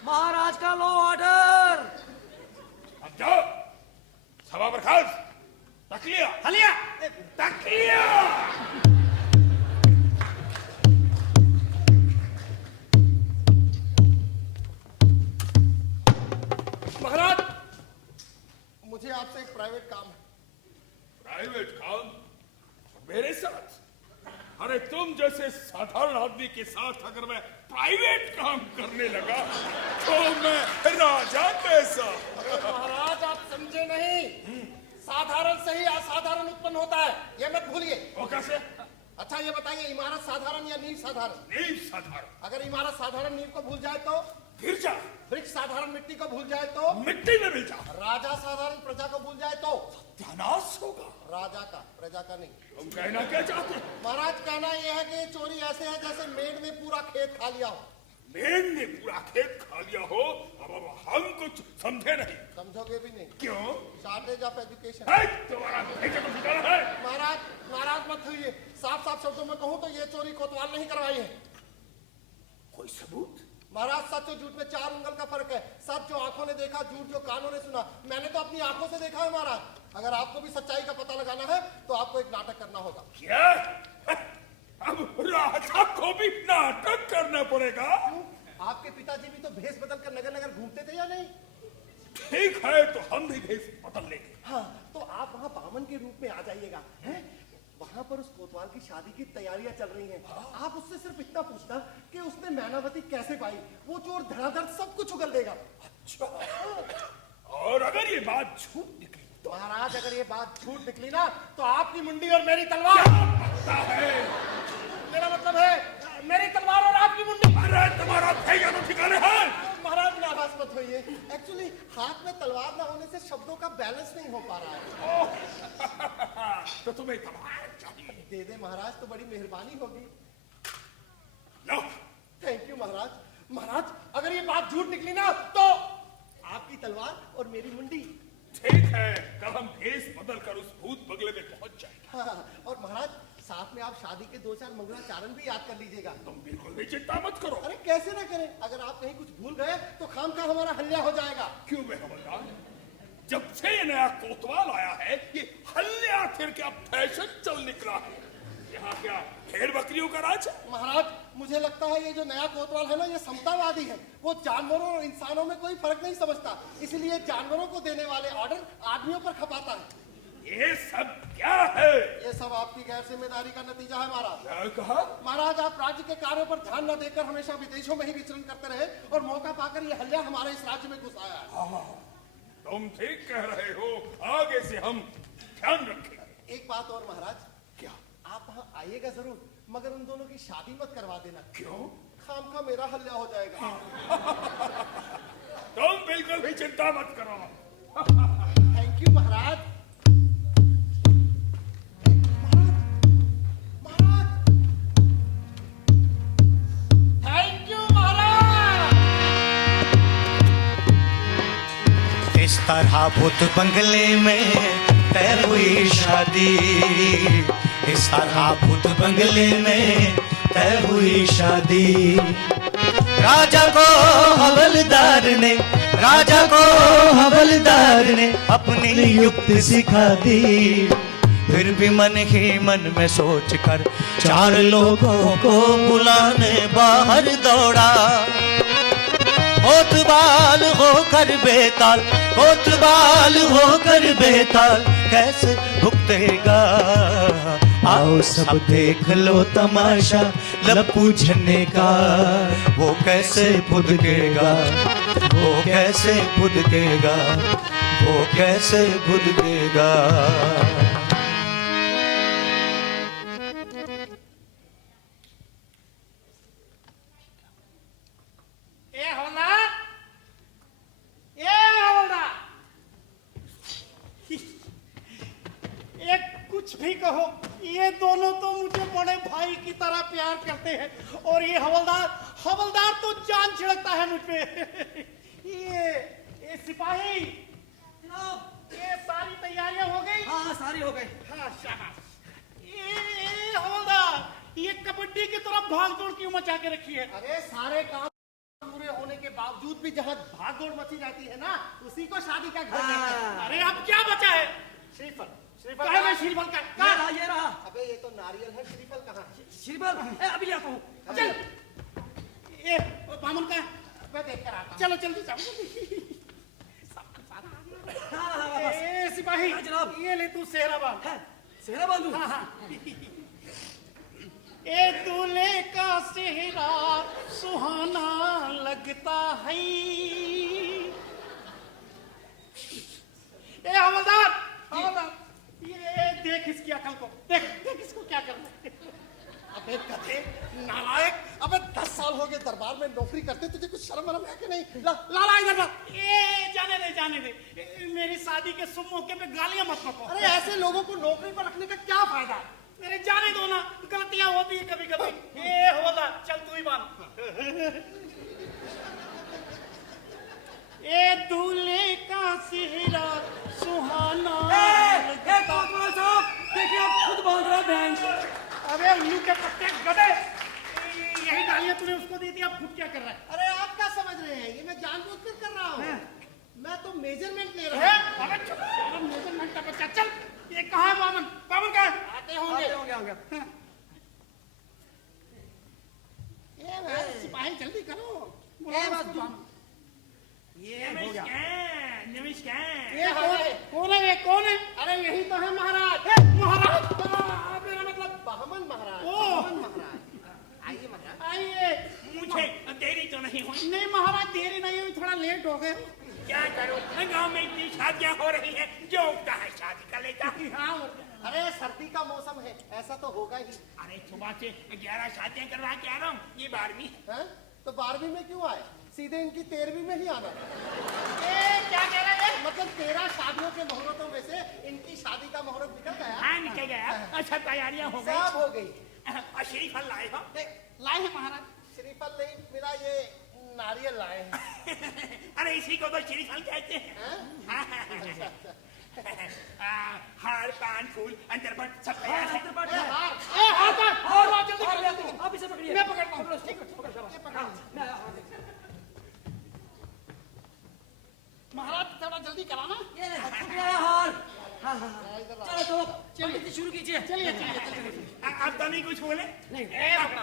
महाराज का लो ऑर्डर। अब जाओ, सभा बर्खास्त, तकिया हलिया, तकिया। महाराज आपसे एक प्राइवेट काम है। प्राइवेट काम मेरे साथ? अरे तुम जैसे साधारण आदमी के साथ अगर मैं प्राइवेट काम करने लगा तो मैं राजा कैसा? अरे महाराज आप समझे नहीं, साधारण से ही असाधारण उत्पन्न होता है, ये मत भूलिए। वो कैसे? अच्छा ये बताइए, इमारत साधारण या नींव साधारण? नींव साधारण। अगर इमारत साधारण नींव को भूल जाए तो? गिर जा। वृक्ष साधारण मिट्टी को भूल जाए तो? मिट्टी में मिल जा। राजा साधारण प्रजा को भूल जाए तो? सत्यानाश होगा। राजा का, प्रजा का नहीं। तुम कहना क्या चाहते हो? महाराज कहना यह है कि चोरी ऐसे है जैसे मेढ़ ने पूरा खेत खा लिया हो। मेघ ने पूरा खेत खा लिया हो? अब हम कुछ समझे नहीं। समझोगे भी नहीं। क्यों? Shortage of education. है, तुम्हारा भेजे को ठिकाना है? महाराज मत हुइए, साफ साफ शब्दों में कहूं तो ये चोरी कोतवाल नहीं करवाई है। कोई सबूत? महाराज सच और झूठ में 4 उंगल का फर्क है। सच जो आंखों ने देखा, झूठ जो कानों ने सुना। मैंने तो अपनी आंखों से देखा है महाराज। अगर आपको भी सच्चाई का पता लगाना है तो आपको एक नाटक करना होगा। क्या? अब राजा को भी नाटक करना पड़ेगा? आपके पिताजी भी तो भेष बदल कर नगर नगर घूमते थे या नहीं? ठीक है, तो हम भी भेष बदल लेंगे। हाँ, तो आप वहाँ बामन के रूप में आ जाइएगा। हैं? वहाँ पर उस कोतवाल की शादी की तैयारियां चल रही हैं। आप उससे सिर्फ इतना पूछना कि उसने मैनावती कैसे पाई। वो चोर धड़ाधड़ सब कुछ उगल देगा। अच्छा, और अगर ये बात झूठ निकली तो? महाराज अगर ये बात झूठ निकली ना तो आपकी मुंडी और मेरी तलवार। पता है? मेरा मतलब है मेरी तलवार और आपकी मुंडी। अरे तुम्हारा भैया तो ठिकाने है। महाराज नाराज मत होइए। एक्चुअली हाथ में तलवार ना होने से शब्दों का बैलेंस नहीं हो पा रहा है। तो तुम्हें तलवार चाहिए? दे दे महाराज तो बड़ी मेहरबानी होगी। लो। थैंक यू महाराज। महाराज अगर ये बात झूठ निकली ना तो आपकी तलवार और मेरी मुंडी। ठीक है, कल हम भेष बदल कर उस भूत बंगले में पहुंच जाएंगे। हाँ, और महाराज साथ में आप शादी के 2-4 मंगलाचारण भी याद कर लीजिएगा। तुम बिल्कुल भी चिंता मत करो। अरे कैसे ना करें, अगर आप कहीं कुछ भूल गए तो खामखा हमारा हल्ला हो जाएगा। क्यों बे हवलदार? जब से ये नया कोतवाल आया है ये हल्ले आखिर क्या फैशन चल निकला है? यहाँ क्या भेड़ बकरियों का राज है? महाराज मुझे लगता है ये जो नया कोतवाल है ना ये समतावादी है। वो जानवरों और इंसानों में कोई फर्क नहीं समझता, इसलिए जानवरों को देने वाले ऑर्डर आदमियों पर खपाता है। ये सब क्या है? ये सब आपकी गैर जिम्मेदारी का नतीजा है महाराज। क्या कहा? महाराज आप राज्य के कार्यों पर ध्यान न देकर हमेशा विदेशों में ही विचरण करते रहे और मौका पाकर ये हल्ला हमारे इस राज्य में घुस आया है। तुम ठीक कह रहे हो, आगे से हम ध्यान रखेंगे। एक बात और महाराज, क्या? आप वहाँ आइएगा जरूर, मगर उन दोनों की शादी मत करवा देना। क्यों? खामखा मेरा हल्ला हो जाएगा। तुम बिल्कुल भी चिंता मत करो। थैंक यू महाराज। थैंक यू महाराज। इस तरह भूत बंगले में तय हुई शादी। इस तरह भूत बंगले में तय हुई शादी। राजा को हवलदार ने अपनी युक्ति सिखा दी। फिर भी मन ही मन में सोच कर 4 लोगों को बुलाने बाहर दौड़ा। कोतवाल होकर बेताल कैसे भुगतेगा। आओ सब देख लो तमाशा लप्पू झन्ने का। वो कैसे भुगतेगा, वो कैसे भुगतेगा, वो कैसे भुगतेगा। कुछ भी कहो, ये दोनों तो मुझे बड़े भाई की तरह प्यार करते हैं और ये हवलदार तो जान छिड़कता है मुझ पे। ये सिपाही, ये सारी तैयारियां हो गई? हाँ सारी हो गई। हाँ शाबाश। ये हवलदार, ये कबड्डी की तरफ भागदौड़ क्यों मचा के रखी है? अरे सारे काम पूरे होने के बावजूद भी जहाँ भागदौड़ मची जाती है ना उसी को शादी का घर कहते हैं। अरे अब क्या बचा है? श्रीफल। कहाँ है श्रीफल का? ये रहा। अबे ये तो नारियल है, श्रीफल कहाँ है? श्रीफल अभी ले आता हूँ। चल, ये बामन का मैं देख कर आता हूँ। चलो जल्दी जाओ। नहीं हाँ, जनाब। ये ले तू सेहरा बांध। है सेहरा बांधू। हाँ हाँ। ए दूल्हे का सेहरा सुहाना लगता है। ए हवलदार, हवलदार, ये देख इसकी अकल को, देख देख इसको क्या करना है। अबे गधे, नालायक, अबे 10 साल हो गए दरबार में नौकरी करते, तुझे कुछ शर्म वरम है कि नहीं? ला इधर ला। ए जाने दे जाने दे, मेरी शादी के शुभ मौके पे गालियां मत बको। अरे ऐसे लोगों को नौकरी पर रखने का क्या फायदा? मेरे जाने दो ना, गलतियां होती है कभी कभी। ए हवलदार, चल तू ही बांध। ए दूल्हे का सेहरा सुहाना कोतवाल साहब देखिए आप खुद बांध रहा बैंक। अबे उल्लू के पत्ते गधे, यही गालियां तूने उसको दी थी, अब खुद क्या कर रहा है? अरे आप क्या समझ रहे हैं, ये मैं जानबूझकर कर रहा हूँ। मैं तो मेजरमेंट ले रहा है? हूँ। अबे चुप, साला मेजरमेंट का बच्चा। चल, ये कहाँ है बामन? बामन कहाँ है? आते होंगे। होंगे। ये भाई सिपाही जल्दी करो। ये बात बुलाओ तुम- बामन। ये हो गया। नमस्कार। ये कौन है? ये कौन है? अरे यही तो है महाराज। महाराज, मेरा मतलब बहमन महाराज। ओ। बहमन महाराज। आइए महाराज। आइए। मुझे देरी तो नहीं हुई। नहीं महाराज, देरी नहीं हुई, थोड़ा लेट हो गए। क्या करूं, गांव में इतनी शादियां हो रही हैं, जो उगता है शादी कर लेता। हाँ, अरे सर्दी का मौसम है, ऐसा तो होगा ही। अरे सुबह से 11 शादियां करवा के आ रहा हूँ, ये 12वीं है। हैं? तो 12वीं में क्यों आए? सीधे इनकी 13वीं में ही आना। क्या कह रहे हैं? मतलब 13 शादियों के मुहूर्तों में से इनकी शादी का मुहूर्त निकल गया। हाँ निकल गया। अच्छा तैयारियां हो गई। सब हो गई। और श्रीफल लाए हो? लाए हैं महाराज। श्रीफल नहीं मिला, ये नारियल लाए हैं। अरे इसी को तो श्रीफल कहते हैं। हैं? हार पान फूल अंतरपट सब तैयार है। अंतरपट ए, है। हार। ए, हाथ जल्दी कर ले तू। आप इसे पकड़िए। मैं पकड़ता हूँ। पकड़ो, ठीक है, पकड़ो, शाबाश। ये पकड़। महाराज थोड़ा जल्दी कराना। ये ले, पकड़िए हार। हाँ, हाँ, हाँ। चलो तो पंडित जी शुरू कीजिए। चलिए चलिए चलिए। अब तो नहीं कुछ बोले? नहीं।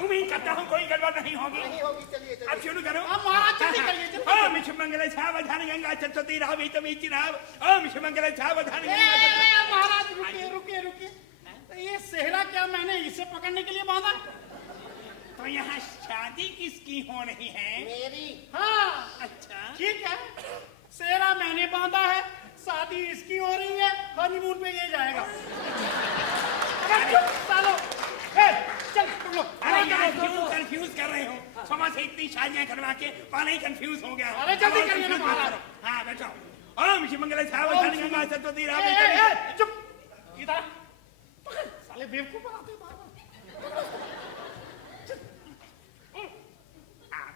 उम्मीद करता हूँ कोई गड़बड़ नहीं होगी। नहीं होगी, चलिए अब चलिए। शुरू करो। हाँ, महाराज जल्दी करिए, जल्दी ओम विष्णु मंगल सावधान गंगा सरस्वती रावी तमीची राव। ओम विष्णु मंगल सावधान ए, गंगा सरस्वती। महाराज रुकिए रुकिए रुकिए। तो ये सेहरा क्या मैंने इसे पकड़ने के लिए बांधा? तो यहाँ शादी किसकी हो रही है? मेरी। हाँ, अच्छा ठीक है। सेहरा मैंने बांधा है, शादी इसकी हो रही है, हनीमून पे ये जाएगा। अरे चुप सालो। ए, चल तुम लोग। अरे यार क्यों कंफ्यूज कर रहे हो? समाज से इतनी शादियां करवा के पाला ही कंफ्यूज हो गया। अरे जल्दी और करिए ना confuse मत महाराज। करो। हाँ बैठो। ओम विष्णु मंगल सावधान गंगा सरस्वती ए, रावी ए, तमीची। ए, चुप। इधर पकड़, साले बेवकूफ बनाते हैं बार-बार।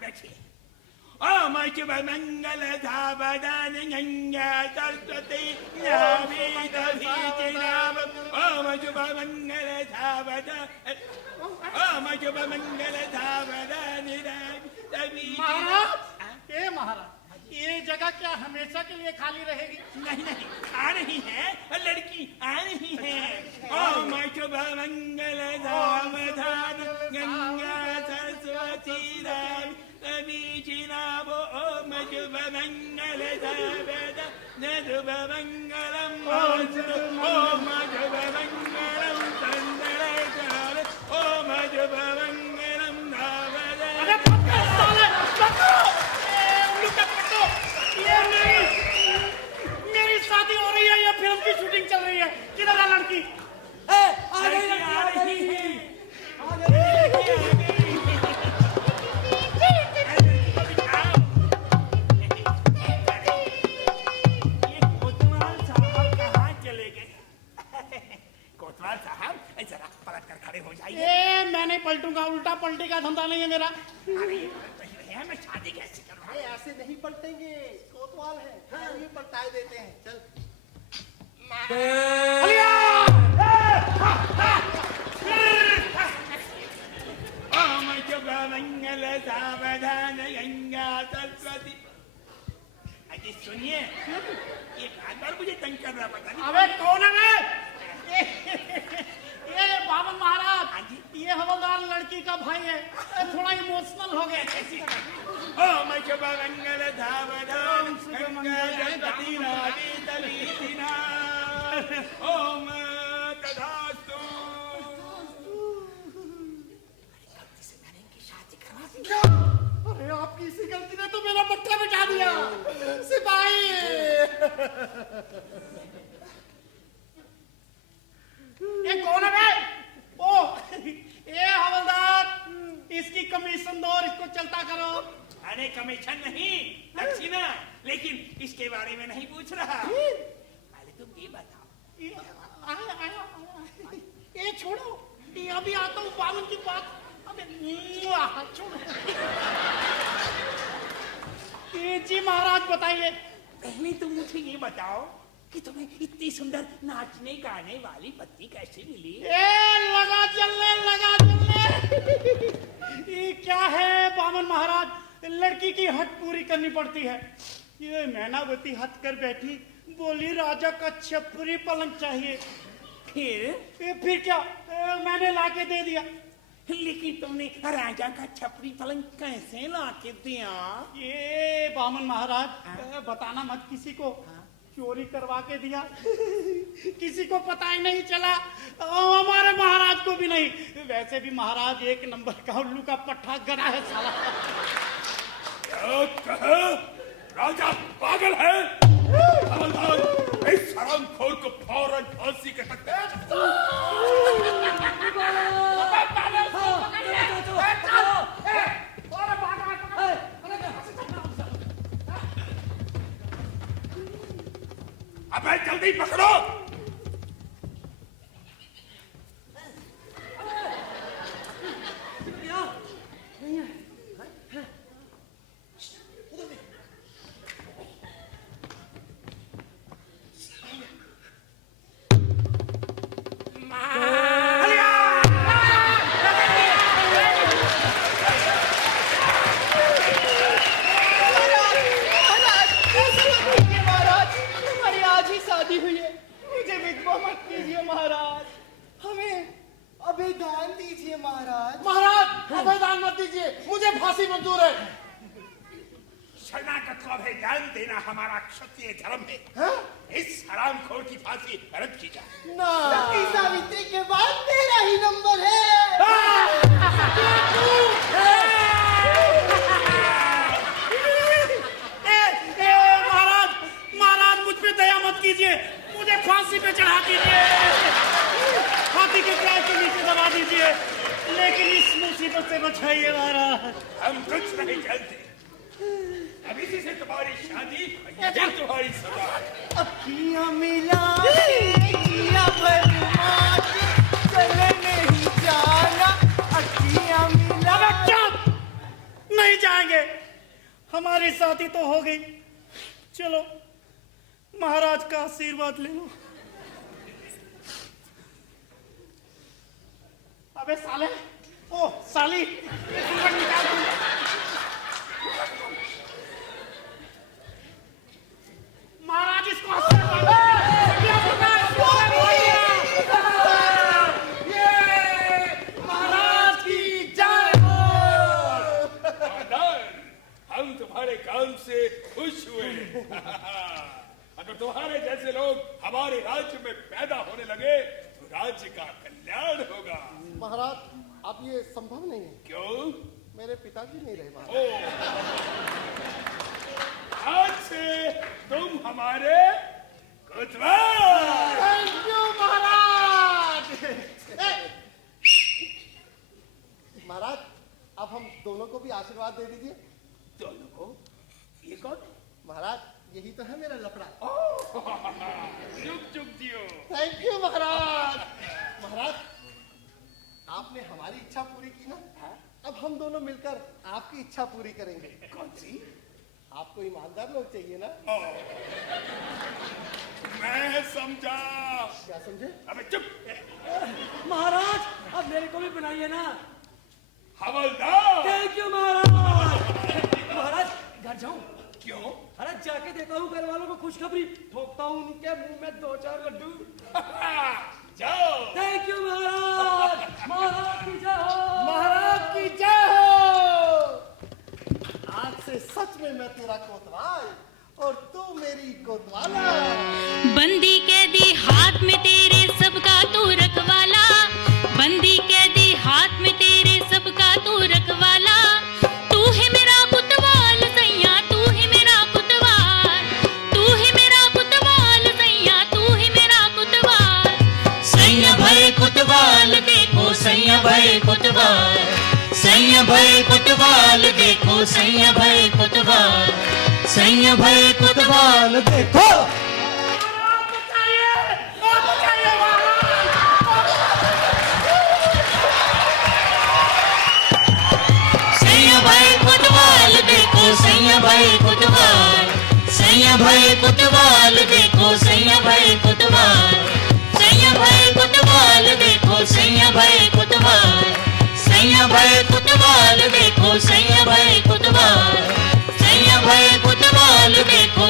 बैठिए। ओम शुभ मंगल सावधान गंगा सरस्वती रावी तमीची राव। ओम शुभ मंगल सावधान। ओम शुभ मंगल सावधान रावी तमीची। महाराज, ए महाराज, ये जगह क्या हमेशा के लिए खाली रहेगी? नहीं नहीं आ रही है लड़की आ रही है। ओम शुभ मंगल सावधान गंगा सरस्वती रावी तमीची नाम। ओम शुभ मंगल सावधान शुभ मंगलम। ओम शुभ मंगलम चंद्रशेखर। ओम शुभ मंगलम सावधान। अरे पकड़ साले, पकड़ो। ए, उल्लू का पकड़ो। ये मेरी शादी हो रही है या फिल्म की शूटिंग चल रही है? किधर है लड़की? ए, आ गई लड़की, आ गई। आ गई। कोतवाल साहब जरा पलट कर खड़े हो जाइए। ए, मैं नहीं पलटूंगा, उल्टा पलटी का धंधा नहीं है मेरा। अरे भैया मैं शादी कैसे करूँ? अरे ऐसे नहीं पलटेंगे, कोतवाल है। हाँ, ये पलटाए देते हैं। चल। ओम शुभ मंगल सावधान गंगा सरस्वती। अजी सुनिए, ये बार मुझे तंग कर रहा पता नहीं। अबे कौन है बे? ये बाबन महाराज, ये हवलदार लड़की का भाई है। थोड़ा इमोशनल हो गया। ओम शुभ मंगल सावधान गंगा सरस्वती रावी तमीची नाम। ये कौन है बे? ओ, ये हवलदार, इसकी कमीशन दो और इसको चलता करो। अरे कमीशन नहीं, दक्षिणा। लेकिन इसके बारे में नहीं पूछ रहा। पहले तुम ये बताओ। ये छोड़ो, ये अभी आता हूँ बावन की बात। अबे छोड़ो। ये जी महाराज बताइए। पहले तुम मुझे ये बताओ कि तुम्हें इतनी सुंदर नाचने गाने वाली पत्नी कैसे मिली? लगा चलने। ये क्या है बामन महाराज, लड़की की हट पूरी करनी पड़ती है। ये मैनावती हट कर बैठी, बोली राजा का छपरी पलंग चाहिए। फिर क्या, मैंने लाके दे दिया। लेकिन तुमने राजा का छपरी पलंग कैसे लाके दिया? ये बामन महाराज, बताना मत किसी को। चोरी करवा के दिया। किसी को पता ही नहीं चला, हमारे महाराज को भी नहीं। वैसे भी महाराज एक नंबर का उल्लू का पट्टा गड़ा है साला। क्या कहा? राजा पागल है? हवलदार, इस हरामखोर को फौरन फांसी के तख्ते पर चढ़ाओ। अबे जल्दी पकड़ो। शरणागत को अभयदान देना हमारा क्षत्रिय धर्म है। इस हरामखोर की फांसी रद्द की जाए। सती सावित्री के बाद तेरा ही नंबर है। महाराज मुझ पे दया मत कीजिए, मुझे फांसी पे चढ़ा दीजिए, हाथी के पैर के नीचे दबा दीजिए, लेकिन इस मुसीबत से बचाइए महाराज। हम कुछ नहीं जानते। अभी से तुम्हारी शादी, ये तुम्हारी सजा। अखियां मिला किया बर्बाद, चले नहीं जाना। अखियां मिला। चुप, नहीं जाएंगे, हमारी शादी तो हो गई। चलो महाराज का आशीर्वाद ले लो। अबे साले, ओ साली, निकाल दो। महाराज इसको महाराज की जय हो। हम तुम्हारे काम से खुश हुए। अगर तुम्हारे जैसे लोग हमारे राज्य में पैदा होने लगे तो राज्य का कल्याण होगा। महाराज, अब ये संभव नहीं है। क्यों? मेरे पिताजी नहीं रहे महाराज। आज से तुम हमारे कोतवाल। थैंक यू महाराज। महाराज, अब हम दोनों को भी आशीर्वाद दे दीजिए। दोनों को? ये कौन? महाराज, यही तो है मेरा लफड़ा। चुप चुप जियो। थैंक यू महाराज। महाराज, आपने हमारी इच्छा पूरी की ना, अब हम दोनों मिलकर आपकी इच्छा पूरी करेंगे। कौन सी? आपको ईमानदार लोग चाहिए ना। मैं समझा। क्या समझे? अबे चुप। महाराज, अब मेरे को भी बनाइए ना। हवलदार। थैंक यू महाराज। महाराज, घर जाऊं? क्यों? अरे जाके देता हूँ घर वालों को खुशखबरी, ठोकता हूँ उनके मुंह में 2-4 लड्डू। जाओ। थैंक यू महाराज। महाराज की जय हो। महाराज की जय हो। आज से सच में मैं तेरा कोतवाल और तू मेरी कोतवाला। बंदी कैदी हाथ में तेरे सबका तू रखवाला, बंदी कैदी हाथ में तेरे सबका तू रखवाला। तू है मेरा कुतवाल सैया, तू है मेरा कुतवाल, तू है मेरा कुतवाल सैया भाई कुतवाल देखो सैया भाई कुतवाल, सैया भाई कुतवाल देखो। सैया भाई कुतवाल देखो सैया भाई कुतवाल, सैया भाई कुतवाल देखो सैया भाई कुतवाल, सैया भाई कुतवाल देखो सैया भाई कुतवाल, सैया भाई कुतवाल देखो सैया भाई कुतवाल, सैया भाई कुतवाल देखो